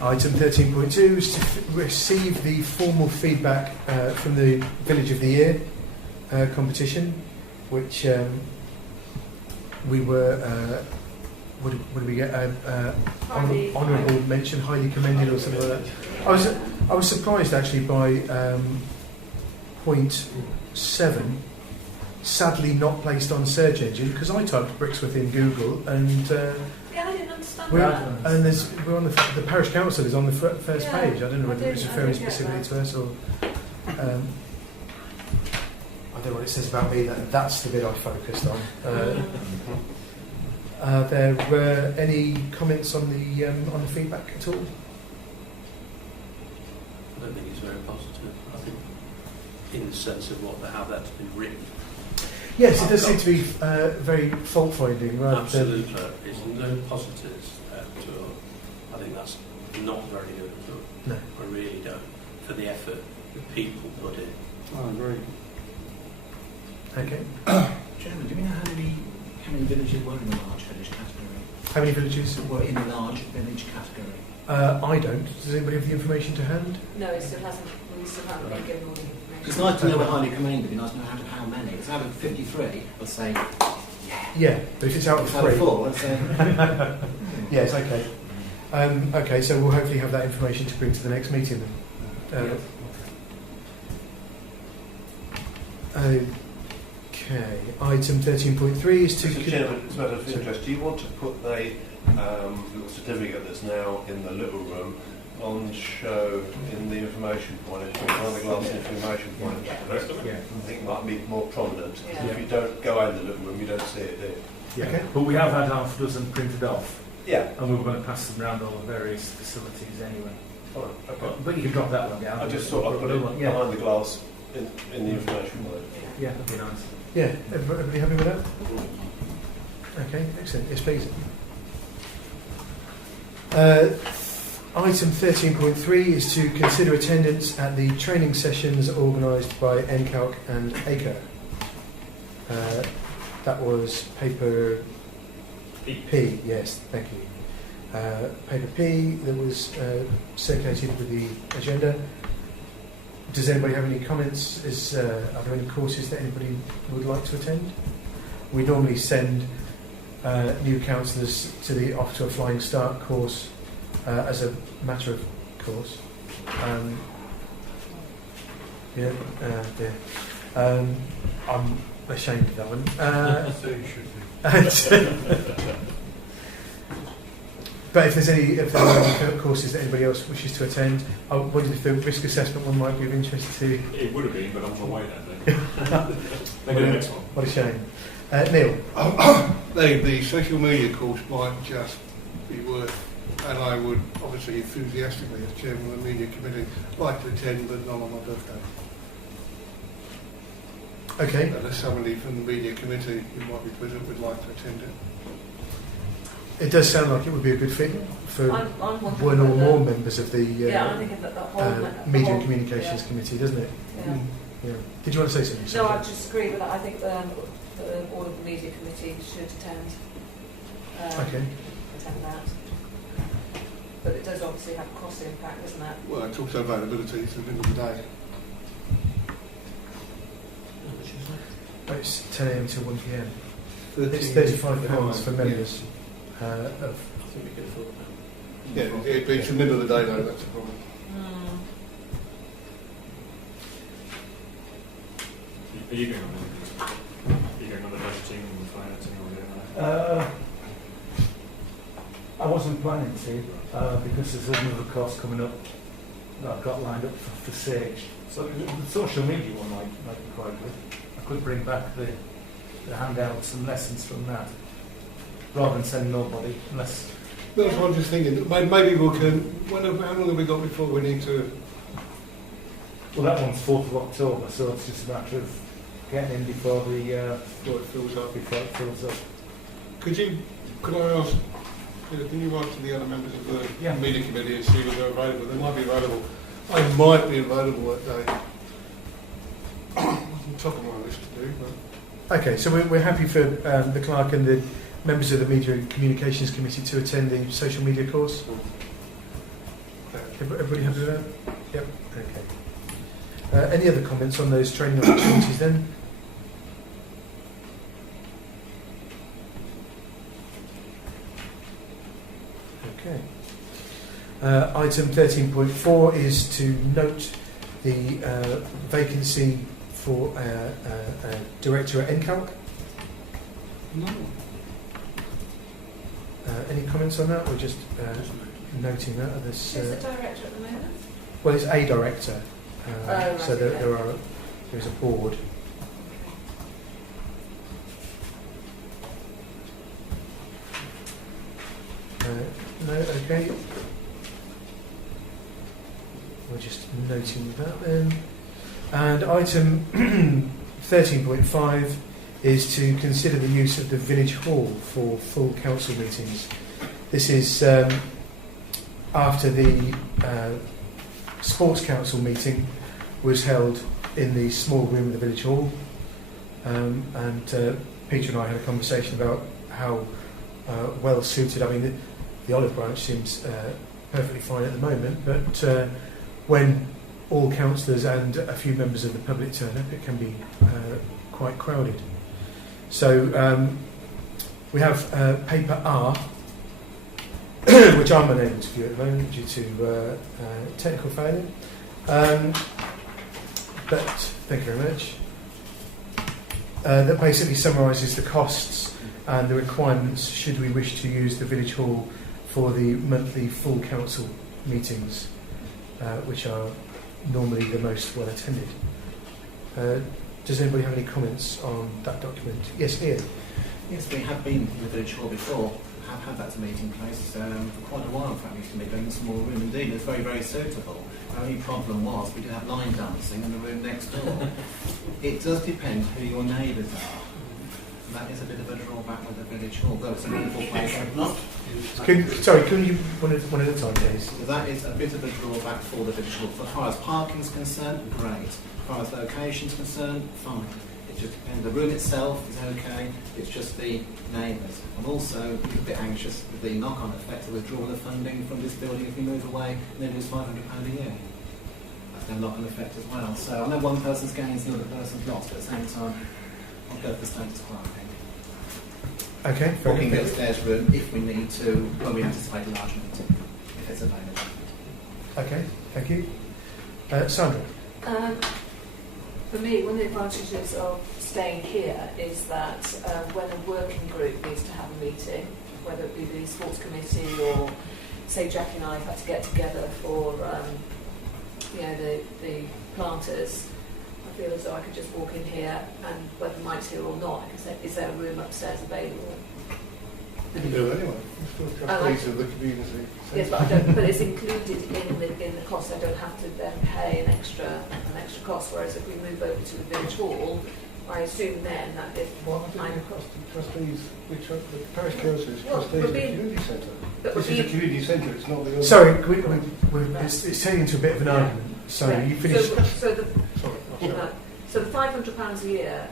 Item 13.2 is to receive the formal feedback from the Village of the Year competition, which we were, what did we get? Honourable mention, highly commended or something like that. I was surprised actually by point 7, sadly not placed on search engine, because I typed Brixworth in Google and Yeah, I didn't understand we're that. on the parish council is on the first Yeah, page. I don't know whether it was referring did get specifically that. to us or. I don't know what it says about me. That's the bit I focused on. Are there any comments on the feedback at all? I don't think it's very positive. I think in the sense of how that's been written. Yes, it does seem to be very fault-finding rather Absolutely. There's no positives at all. I think that's not very good at all. No. I really don't. For the effort that people put in. I agree. Okay. Chairman, do we know how many villages were in the large village category? How many villages? Were in the large village category? I don't. Does anybody have the information to hand? No, it still hasn't. We still haven't been given all the information. It's nice to know we're highly commended, it'd be nice to know how many. It's out of 53, I'd say, Yeah, but if it's out of out of 3. 4, I'd say. Yes, okay. Okay, so we'll hopefully have that information to bring to the next meeting then. Okay, item 13.3 is to... Mr. Chairman, it's a matter of interest. Do you want to put the little certificate that's now in the little room on show in the information point, behind the glass information point? Yeah. I think it might be more prominent. Yeah. If you don't go in the little room, you don't see it, do you? Yeah. Okay. But we have had half a dozen printed off, Yeah. and we're going to pass them around all the various facilities anyway. Fine. Okay. But you can drop that one down. I just thought I'd put it Yeah, behind the glass in the information point. yeah, that'd be nice. Yeah, everybody happy with that? Okay, excellent. Yes, please. Item 13.3 is to consider attendance at the training sessions organised by NCALC and ACRE. That was paper P, yes, thank you. Paper P that was circulated with the agenda. Does anybody have any comments? Are there any courses that anybody would like to attend? We normally send new councillors off to a Flying Start course as a matter of course. Yeah. I'm ashamed of that one. So you should be. But if there are any courses that anybody else wishes to attend, I wondered if the risk assessment one might be of interest to. It would have been, but I'm on my way that day. Maybe the next one. What a shame. Neil. The social media course might just be worth, and I would obviously enthusiastically, as chairman of the media committee, like to attend, but not on my birthday. Okay. Unless somebody from the media committee who might be present would like to attend it. It does sound like it would be a good fit for I'm one or more members of the I'm thinking that the whole Media whole- and Communications Committee, doesn't it? Yeah. Yeah. Did you want to say something? No, I Sandra? just agree with that. I think all of the media committee should attend. Okay. Attend that. But it does obviously have a cost impact, doesn't it? Well, it's also availability, it's the middle of the day. It's 10 a.m. till 1 p.m. It's £35 for members of think we could afford that. Yeah, it's the middle of the day though, that's the problem. Are you going on the budgeting and the financing or whatever? I wasn't planning to, because there's another cost coming up that I've got lined up for Sage. So the social media one might be quite good. I could bring back the handouts and lessons from that, rather than sending nobody, unless... That's what I'm just thinking. Maybe we can... How long have we got before we need to... Well, that one's 4th of October, so it's just a matter of getting in before it fills up. Before it fills up. Could I ask... Can you write to the other members of the media committee and see whether they're available? They might be available. I might be available that day. On top of my list to do, but... Okay, so we're happy for the clerk and the members of the Media and Communications Committee to attend the social media course. Everybody happy with that? Yep. Okay. Any other comments on those training opportunities then? Okay. Item 13.4 is to note the vacancy for a director at NCALC. No. Any comments on that? We're just noting that at this. Who's the director at the moment? Well, it's a director, Right, so there's a board. No, okay. We're just noting that then. And item 13.5 is to consider the use of the village hall for full council meetings. This is after the sports council meeting was held in the small room of the village hall, and Peter and I had a conversation about how well suited. I mean, the olive branch seems perfectly fine at the moment, but when all councillors and a few members of the public turn up, it can be quite crowded. So we have paper R, which I'm unable to view at the moment due to technical failure. But thank you very much. That basically summarises the costs and the requirements should we wish to use the village hall for the monthly full council meetings, which are normally the most well attended. Does anybody have any comments on that document? Yes, Ian. Yes, we have been in the village hall before. Have had that as a meeting place for quite a while. In fact, we used to meet in a small room indeed. It's very, very suitable. Our only problem was we did have line dancing in the room next door. It does depend who your neighbours are. And that is a bit of a drawback with the village hall, though it's a wonderful place. Can you one at a time, please? So that is a bit of a drawback for the village hall. As far as parking is concerned, great. As far as location is concerned, fine. It just depends. The room itself is okay. It's just the neighbours. I'm also a little bit anxious with the knock-on effect of withdrawing the funding from this building if we move away and then lose £500 a year. That's going to knock-on effect as well. So I know one person's gains and the other person's lost, but at the same time, I'll go for the status quo. Okay. Booking the upstairs room if we need to, when we anticipate a large meeting, if it's available. Okay, thank you. Sandra? For me, one of the advantages of staying here is that when a working group needs to have a meeting, whether it be the sports committee or, say, Jackie and I have had to get together for, the planters, I feel as though I could just walk in here and whether Mike's here or not, I can say, is there a room upstairs available? You can do it anyway. You're still trustees of the community. Yes, but it's included in the cost. I don't have to then pay an extra cost. Whereas if we move over to the village hall, I assume then that if Why would it cost the trustees? The parish council is trustees of the community centre. This is a community centre. It's not the other. Sorry, it's turning into a bit of an argument. So you finish. So the £500 a year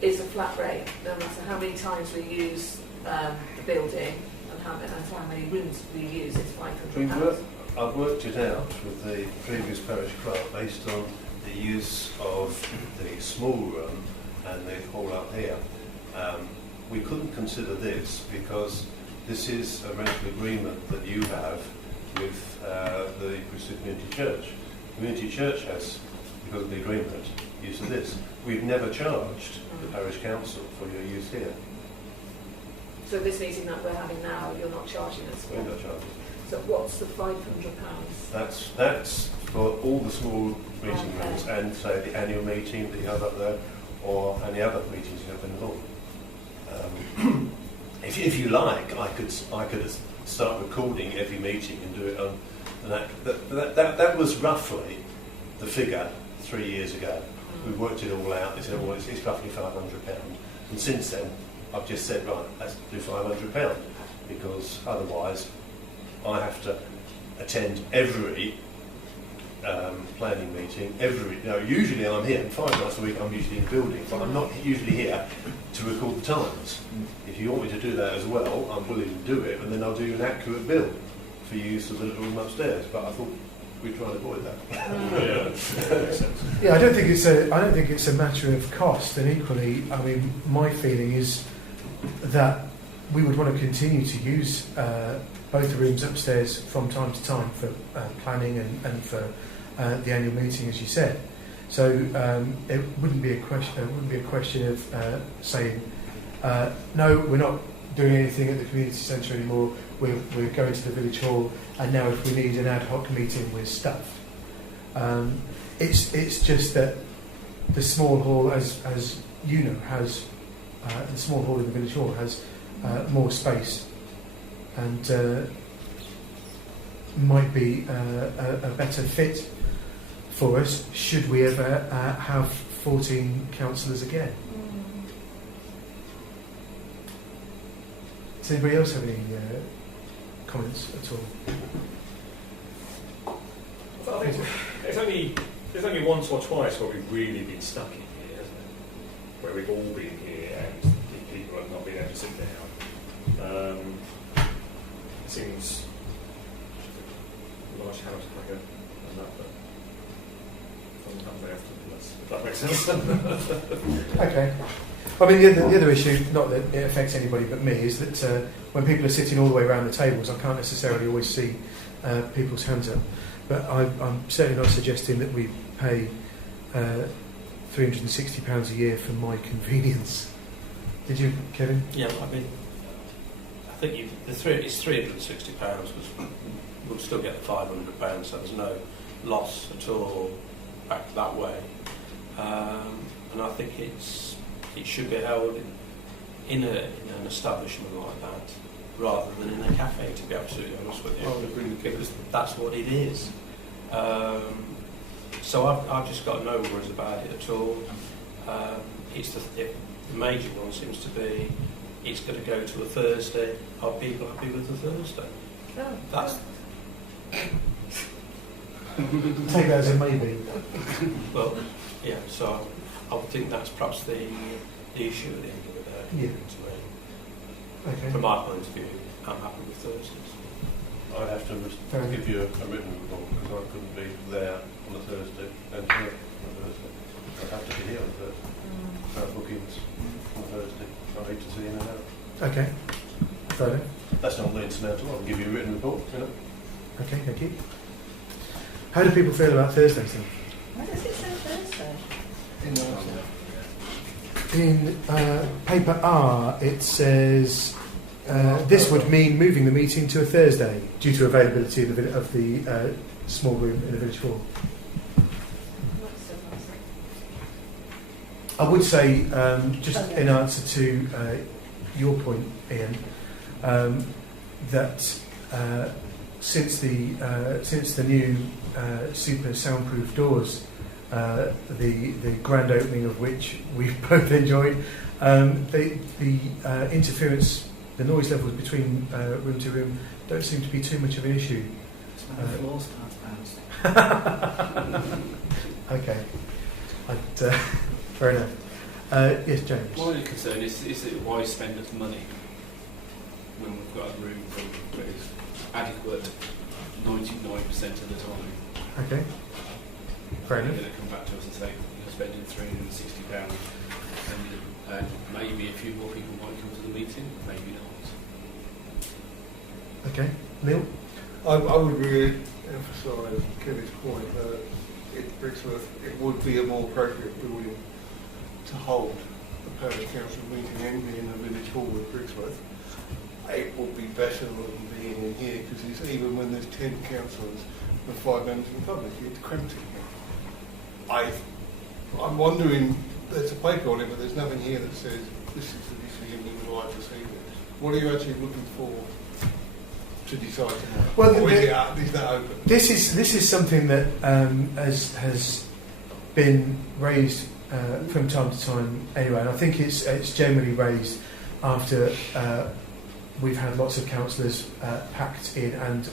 is a flat rate, no matter how many times we use the building and how many rooms we use. It's £500. I've worked it out with the previous parish clerk based on the use of the small room and the hall up here. We couldn't consider this because This is a rental agreement that you have with the Brixworth Community Church. Community Church has, because of the agreement, use of this. We've never charged the parish council for your use here. So this meeting that we're having now, you're not charging us We're for? not charging. So what's the £500? That's for all the small meeting Okay. rooms and say the annual meeting that you have up there, or any other meetings you have in the hall. If you like, I could start recording every meeting and do it on that was roughly the figure 3 years ago. We worked it all out. They said, well, it's roughly £500, and since then I've just said, right, let's do £500 because otherwise I have to attend every planning meeting. Usually I'm here 5 nights a week. I'm usually in the building, but I'm not usually here to record the times. If you want me to do that as well, I'm willing to do it, and then I'll do an accurate bill for use of the little room upstairs. But I thought we'd try and avoid that. Yeah, that makes sense. Yeah, I don't think it's a matter of cost. And equally, I mean, my feeling is that we would want to continue to use both the rooms upstairs from time to time for planning and for the annual meeting, as you said. So it wouldn't be a question of saying no, we're not doing anything at the community centre anymore. We're going to the village hall, and now if we need an ad hoc meeting, we're stuffed. It's just that the small hall, as you know, has the small hall in the village hall has more space, and might be a better fit for us should we ever have 14 councillors again. Does anybody else have any comments at all? I think there's only once or twice where we've really been stuck in here, hasn't it? Where we've all been here and people have not been able to sit down. It seems a large house like a nut, but doesn't happen very often, if that makes sense. Okay. I mean, the other issue, not that it affects anybody but me, is that when people are sitting all the way around the tables, I can't necessarily always see people's hands up. But I'm certainly not suggesting that we pay £360 a year for my convenience. Did you, Kevin? Yeah, I mean, I think it's £360 because we'll still get the £500, so there's no loss at all back that way. And I think it should be held in an establishment like that, rather than in a cafe, to be absolutely honest with you, because that's what it is. So I've just got no worries about it at all. The major one seems to be it's going to go to a Thursday. Are people happy with the Thursday? Oh, That's Take that as a maybe. well, yeah. So I would think that's perhaps the issue at the end of the day. Yeah. To me, Okay. from my point of view, I'm happy with Thursdays. I'd have to give you a written report because I couldn't be there on a Thursday and here on a Thursday. I'd have to be here on Thursday. Bookings on Thursday. I need to see in and out. Okay. Friday. That's not insurmountable. I can give you a written report. Okay, thank you. How do people feel about Thursdays then? Why does it say Thursday? In paper R, it says this would mean moving the meeting to a Thursday due to availability of the small room in the village hall. I would say, just in answer to your point, Ian, that since the new super soundproof doors, the grand opening of which we've both enjoyed, the interference, the noise levels between room to room don't seem to be too much of an issue. It's when the floor starts bouncing. Okay. Fair enough. Yes, James. My only concern is why spend us money when we've got a room that is adequate 99% of the time. Okay. Fair They're enough. going to come back to us and say you're spending £360 and maybe a few more people might come to the meeting, maybe not. Okay, Neil? I would really emphasise Kevin's point that at Brixworth it would be a more appropriate building to hold the parish council meeting anyway in the village hall at Brixworth. It would be better than being in here because even when there's 10 councillors and 5 members of the public, it's cramped in here. I'm wondering, there's a paper on it, but there's nothing here that says this is the decision we would like to see this. What are you actually looking for to decide tonight? Well, or is that open? This is something that has been raised from time to time anyway, and I think it's generally raised after we've had lots of councillors packed in and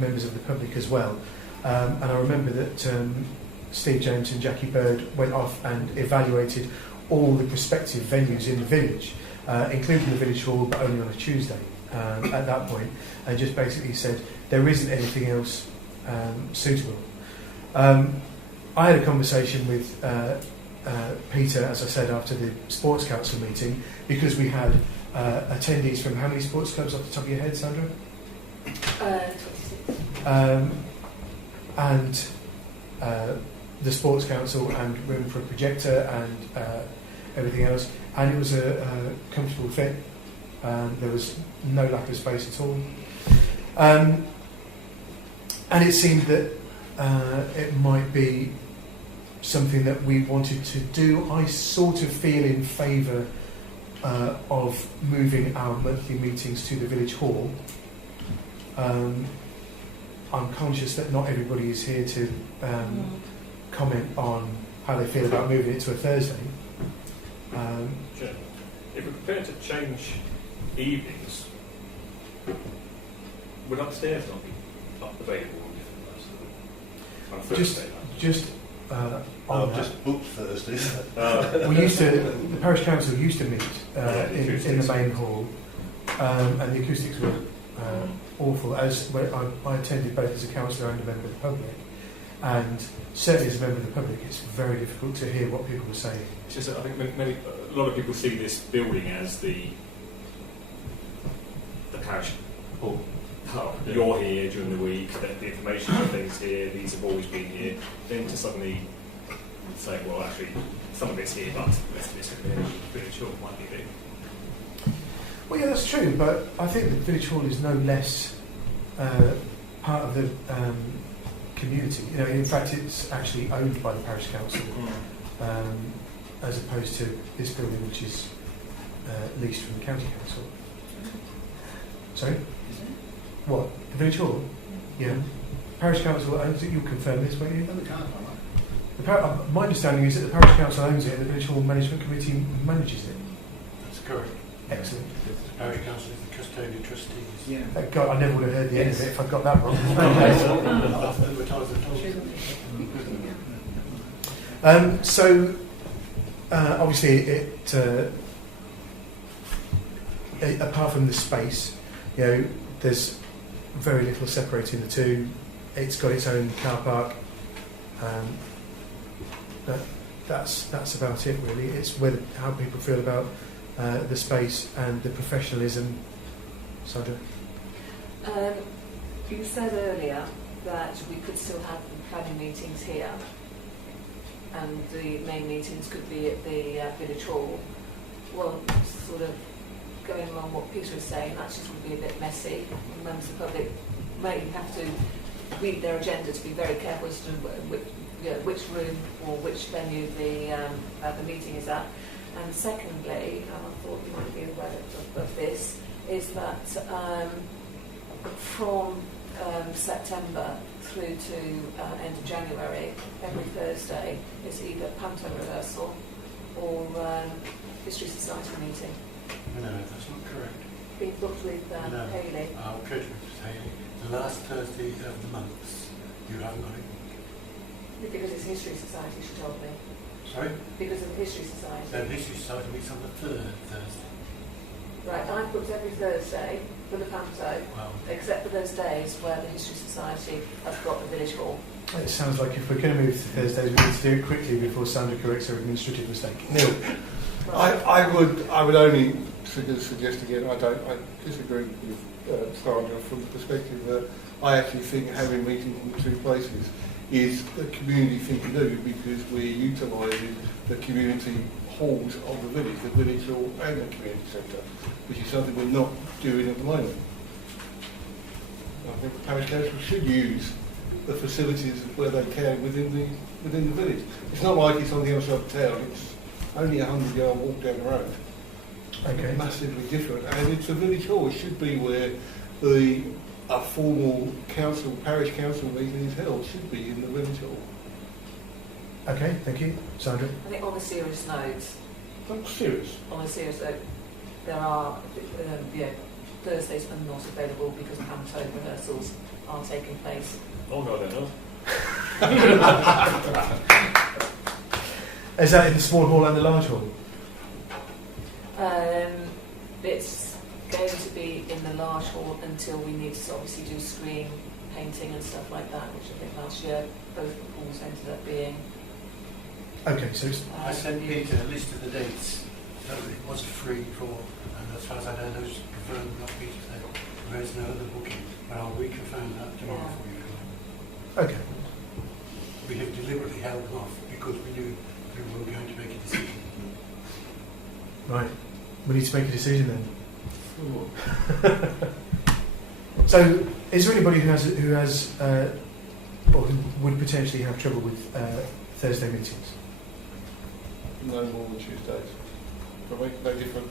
members of the public as well. And I remember that Steve James and Jackie Bird went off and evaluated all the prospective venues in the village, including the village hall, but only on a Tuesday at that point, and just basically said there isn't anything else suitable. I had a conversation with Peter, as I said, after the Sports Council meeting, because we had attendees from how many sports clubs off the top of your head, Sandra? 26. And the Sports Council and room for a projector and everything else, and it was a comfortable fit. There was no lack of space at all, and it seemed that it might be something that we wanted to do. I sort of feel in favour of moving our monthly meetings to the village hall. I'm conscious that not everybody is here to comment on how they feel about moving it to a Thursday. Sure. If we're prepared to change evenings, would upstairs not be available on Thursday? I've just booked Thursdays. The parish council used to meet in the main hall, and the acoustics were awful. I attended both as a councillor and a member of the public, and certainly as a member of the public, it's very difficult to hear what people were saying. It's just that I think a lot of people see this building as the parish hall. You're here during the week, the information and things here, these have always been here. Then to suddenly say, well, actually, some of it's here, but the rest of it's in the village hall might be big. Well, yeah, that's true, but I think the village hall is no less part of the community. In fact, it's actually owned by the parish council, as opposed to this building, which is leased from the county council. Sorry? What? The village hall? Yeah. Parish council owns it. You'll confirm this, won't you? My understanding is that the parish council owns it and the village hall management committee manages it. That's correct. Excellent. The parish council is the custodian trustees. Yeah. Thank God, I never would have heard the end of it if I got that wrong. So, obviously, it apart from the space, there's very little separating the two. It's got its own car park. That's about it, really. It's how people feel about the space and the professionalism. Sandra? You said earlier that we could still have the planning meetings here and the main meetings could be at the village hall. Well, sort of going along what Peter was saying, that just would be a bit messy. Members of the public may have to read their agenda to be very careful as to which room or which venue the meeting is at. And secondly, and I thought you might be aware of this, is that from September through to end of January, every Thursday is either panto rehearsal or History Society meeting. No, that's not correct. Being booked with Hayley. I'll coach with Hayley. The last Thursday of the months, you haven't got it. Because it's History Society, she told me. Sorry? Because of the History Society. The History Society meets on the third Thursday. Right, I've booked every Thursday for the panto, except for those days where the History Society has got the village hall. It sounds like if we're going to move to Thursdays, we need to do it quickly before Sandra corrects her administrative mistake. Neil? I would only suggest again, I disagree with Sandra from the perspective that I actually think having meetings in two places is a community thing to do, because we're utilising the community halls of the village hall and the community centre, which is something we're not doing at the moment. I think the parish council should use the facilities where they can within the village. It's not like it's on the other side of town, it's only a 100-yard walk down the road. Okay. Massively different, and it's a village hall. It should be where a formal parish council meeting is held. It should be in the village hall. Okay, thank you. Sandra? I think on a serious note, That's serious. there are Thursdays are not available because panto rehearsals are taking place. Oh no, they're not. Is that in the small hall and the large hall? It's going to be in the large hall until we need to obviously do screen painting and stuff like that, which I think last year both the halls ended up being. Okay, so it's, I sent Peter a list of the dates that it was free for, and as far as I know, those confirmed, not Peter said, there is no other booking, but I'll reconfirm that tomorrow for you. okay. We have deliberately held them off because we knew we were going to make a decision. Right. We need to make a decision then. So, is there anybody who has or who would potentially have trouble with Thursday meetings? No more than Tuesdays. But make no different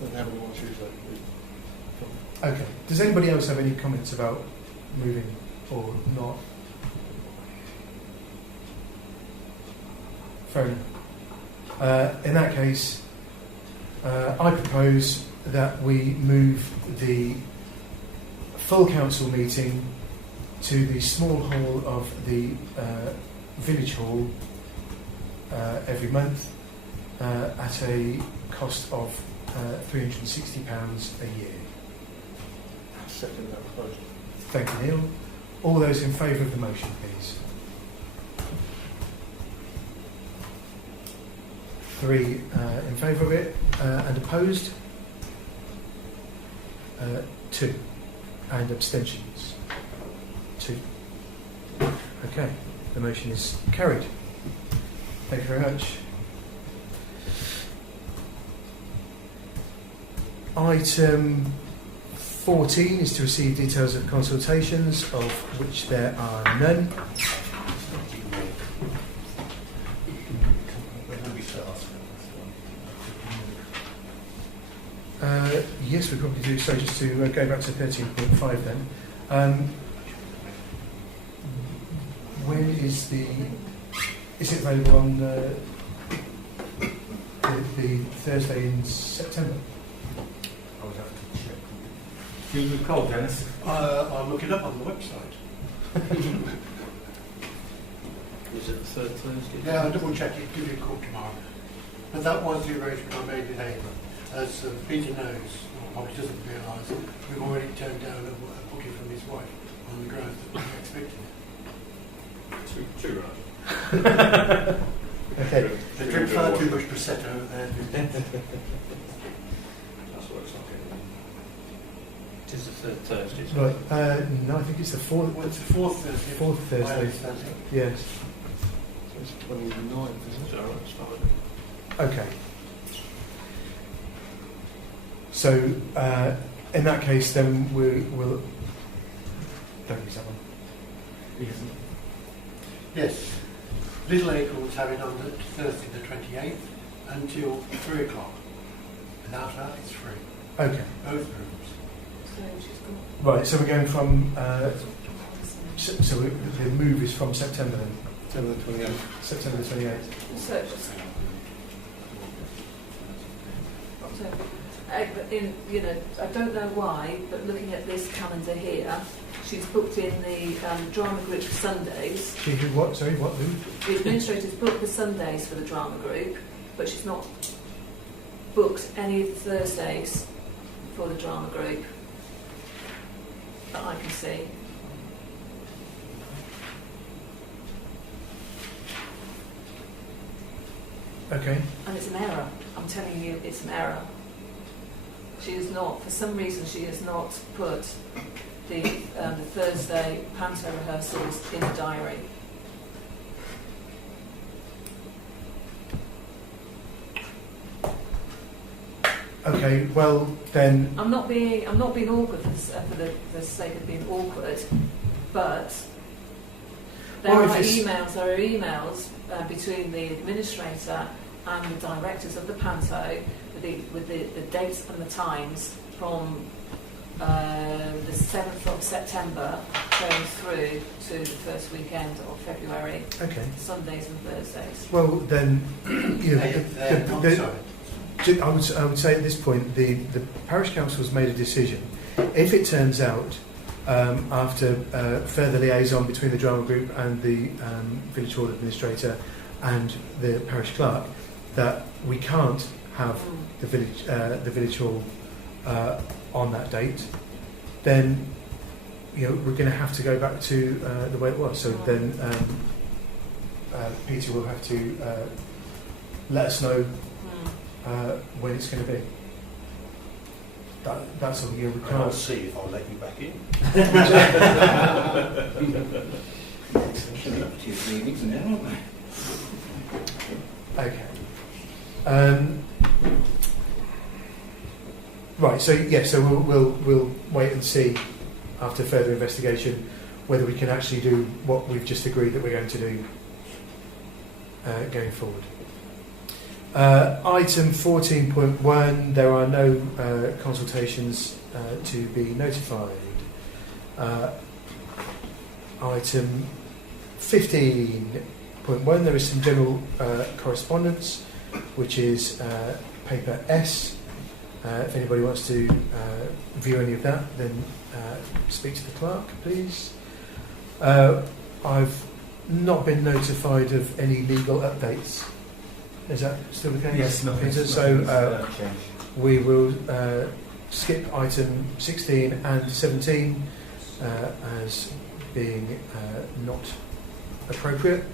than having them on Tuesday. Okay. Does anybody else have any comments about moving or not? Fair enough. In that case, I propose that we move the full council meeting to the small hall of the village hall every month at a cost of £360 a year. Second that proposal. Thank you, Neil. All those in favour of the motion, please. 3 in favour of it, and opposed? 2. And abstentions? 2. Okay, the motion is carried. Thank you very much. Item 14 is to receive details of consultations, of which there are none. Yes, we probably do. So just to go back to 13.5 then. When is is it available on the Thursday in September? I would have to check. Do you recall, Dennis? I'll look it up on the website. Is it the third Thursday? Yeah, I'll double check it, give you a call tomorrow. But that was the arrangement I made with Ava. As Peter knows, or probably doesn't realise, we've already turned down a booking from his wife on the grounds that we were expecting it. Too right. Okay. They drink far too much Prosecco over there. That's what it's like. It is the third Thursday. isn't Right. it? No, I think it's the fourth. Well, it's the fourth Thursday. Fourth Thursday. I understand it. Yes. So it's 29th, isn't So it's fine. Okay. So, in that case, then we'll. Don't use that one. Yes. Little Acorns have it on the Thursday the 28th until 3 o'clock. And after that it's free. Okay. Both rooms. So she's got. Right. So we're going from. So the move is from September then. September the 28th. September the 28th. So just October. I don't know why, but looking at this calendar here, she's booked in the drama group for Sundays. She who what? Sorry, what? Who? The administrator's booked the Sundays for the drama group, but she's not booked any of the Thursdays for the drama group that I can see. Okay. And it's an error. I'm telling you, it's an error. she is not, for some reason, she has not put the Thursday panto rehearsals in the diary. Okay, well then. I'm not being awkward for the sake of being awkward, but there Well, are if it's- emails between the administrator and the directors of the panto with the dates and the times from the 7th of September going through to the first weekend of February, Okay. Sundays and Thursdays. Well then, you know, I would say at this point the parish council has made a decision. If it turns out after further liaison between the drama group and the village hall administrator and the parish clerk that we can't have the village hall on that date, then you know we're going to have to go back to the way it was. So then Peter will have to let us know when it's going to be. That's all. You know, we And I'll can't. see if I'll let you back in. Actually, 2-3 weeks now, aren't they? Okay. Right. So yes. So we'll wait and see after further investigation whether we can actually do what we've just agreed that we're going to do going forward. Item 14.1, there are no consultations to be notified. Item 15.1, there is some general correspondence, which is paper S. If anybody wants to view any of that, then speak to the clerk, please. I've not been notified of any legal updates. Is that still the case? Yes, nothing. Peter? So we will skip item 16 and 17 as being not appropriate.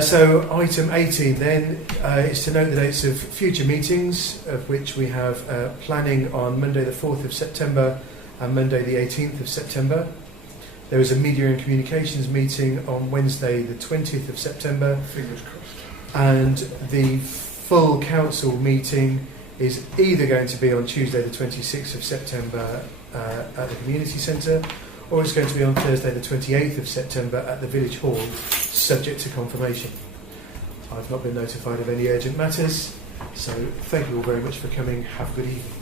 So item 18 then is to note the dates of future meetings, of which we have planning on Monday the 4th of September and Monday the 18th of September. There is a media and communications meeting on Wednesday the 20th of September. Fingers crossed. And the full council meeting is either going to be on Tuesday the 26th of September at the community centre, or it's going to be on Thursday the 28th of September at the village hall, subject to confirmation. I've not been notified of any urgent matters, so thank you all very much for coming. Have a good evening.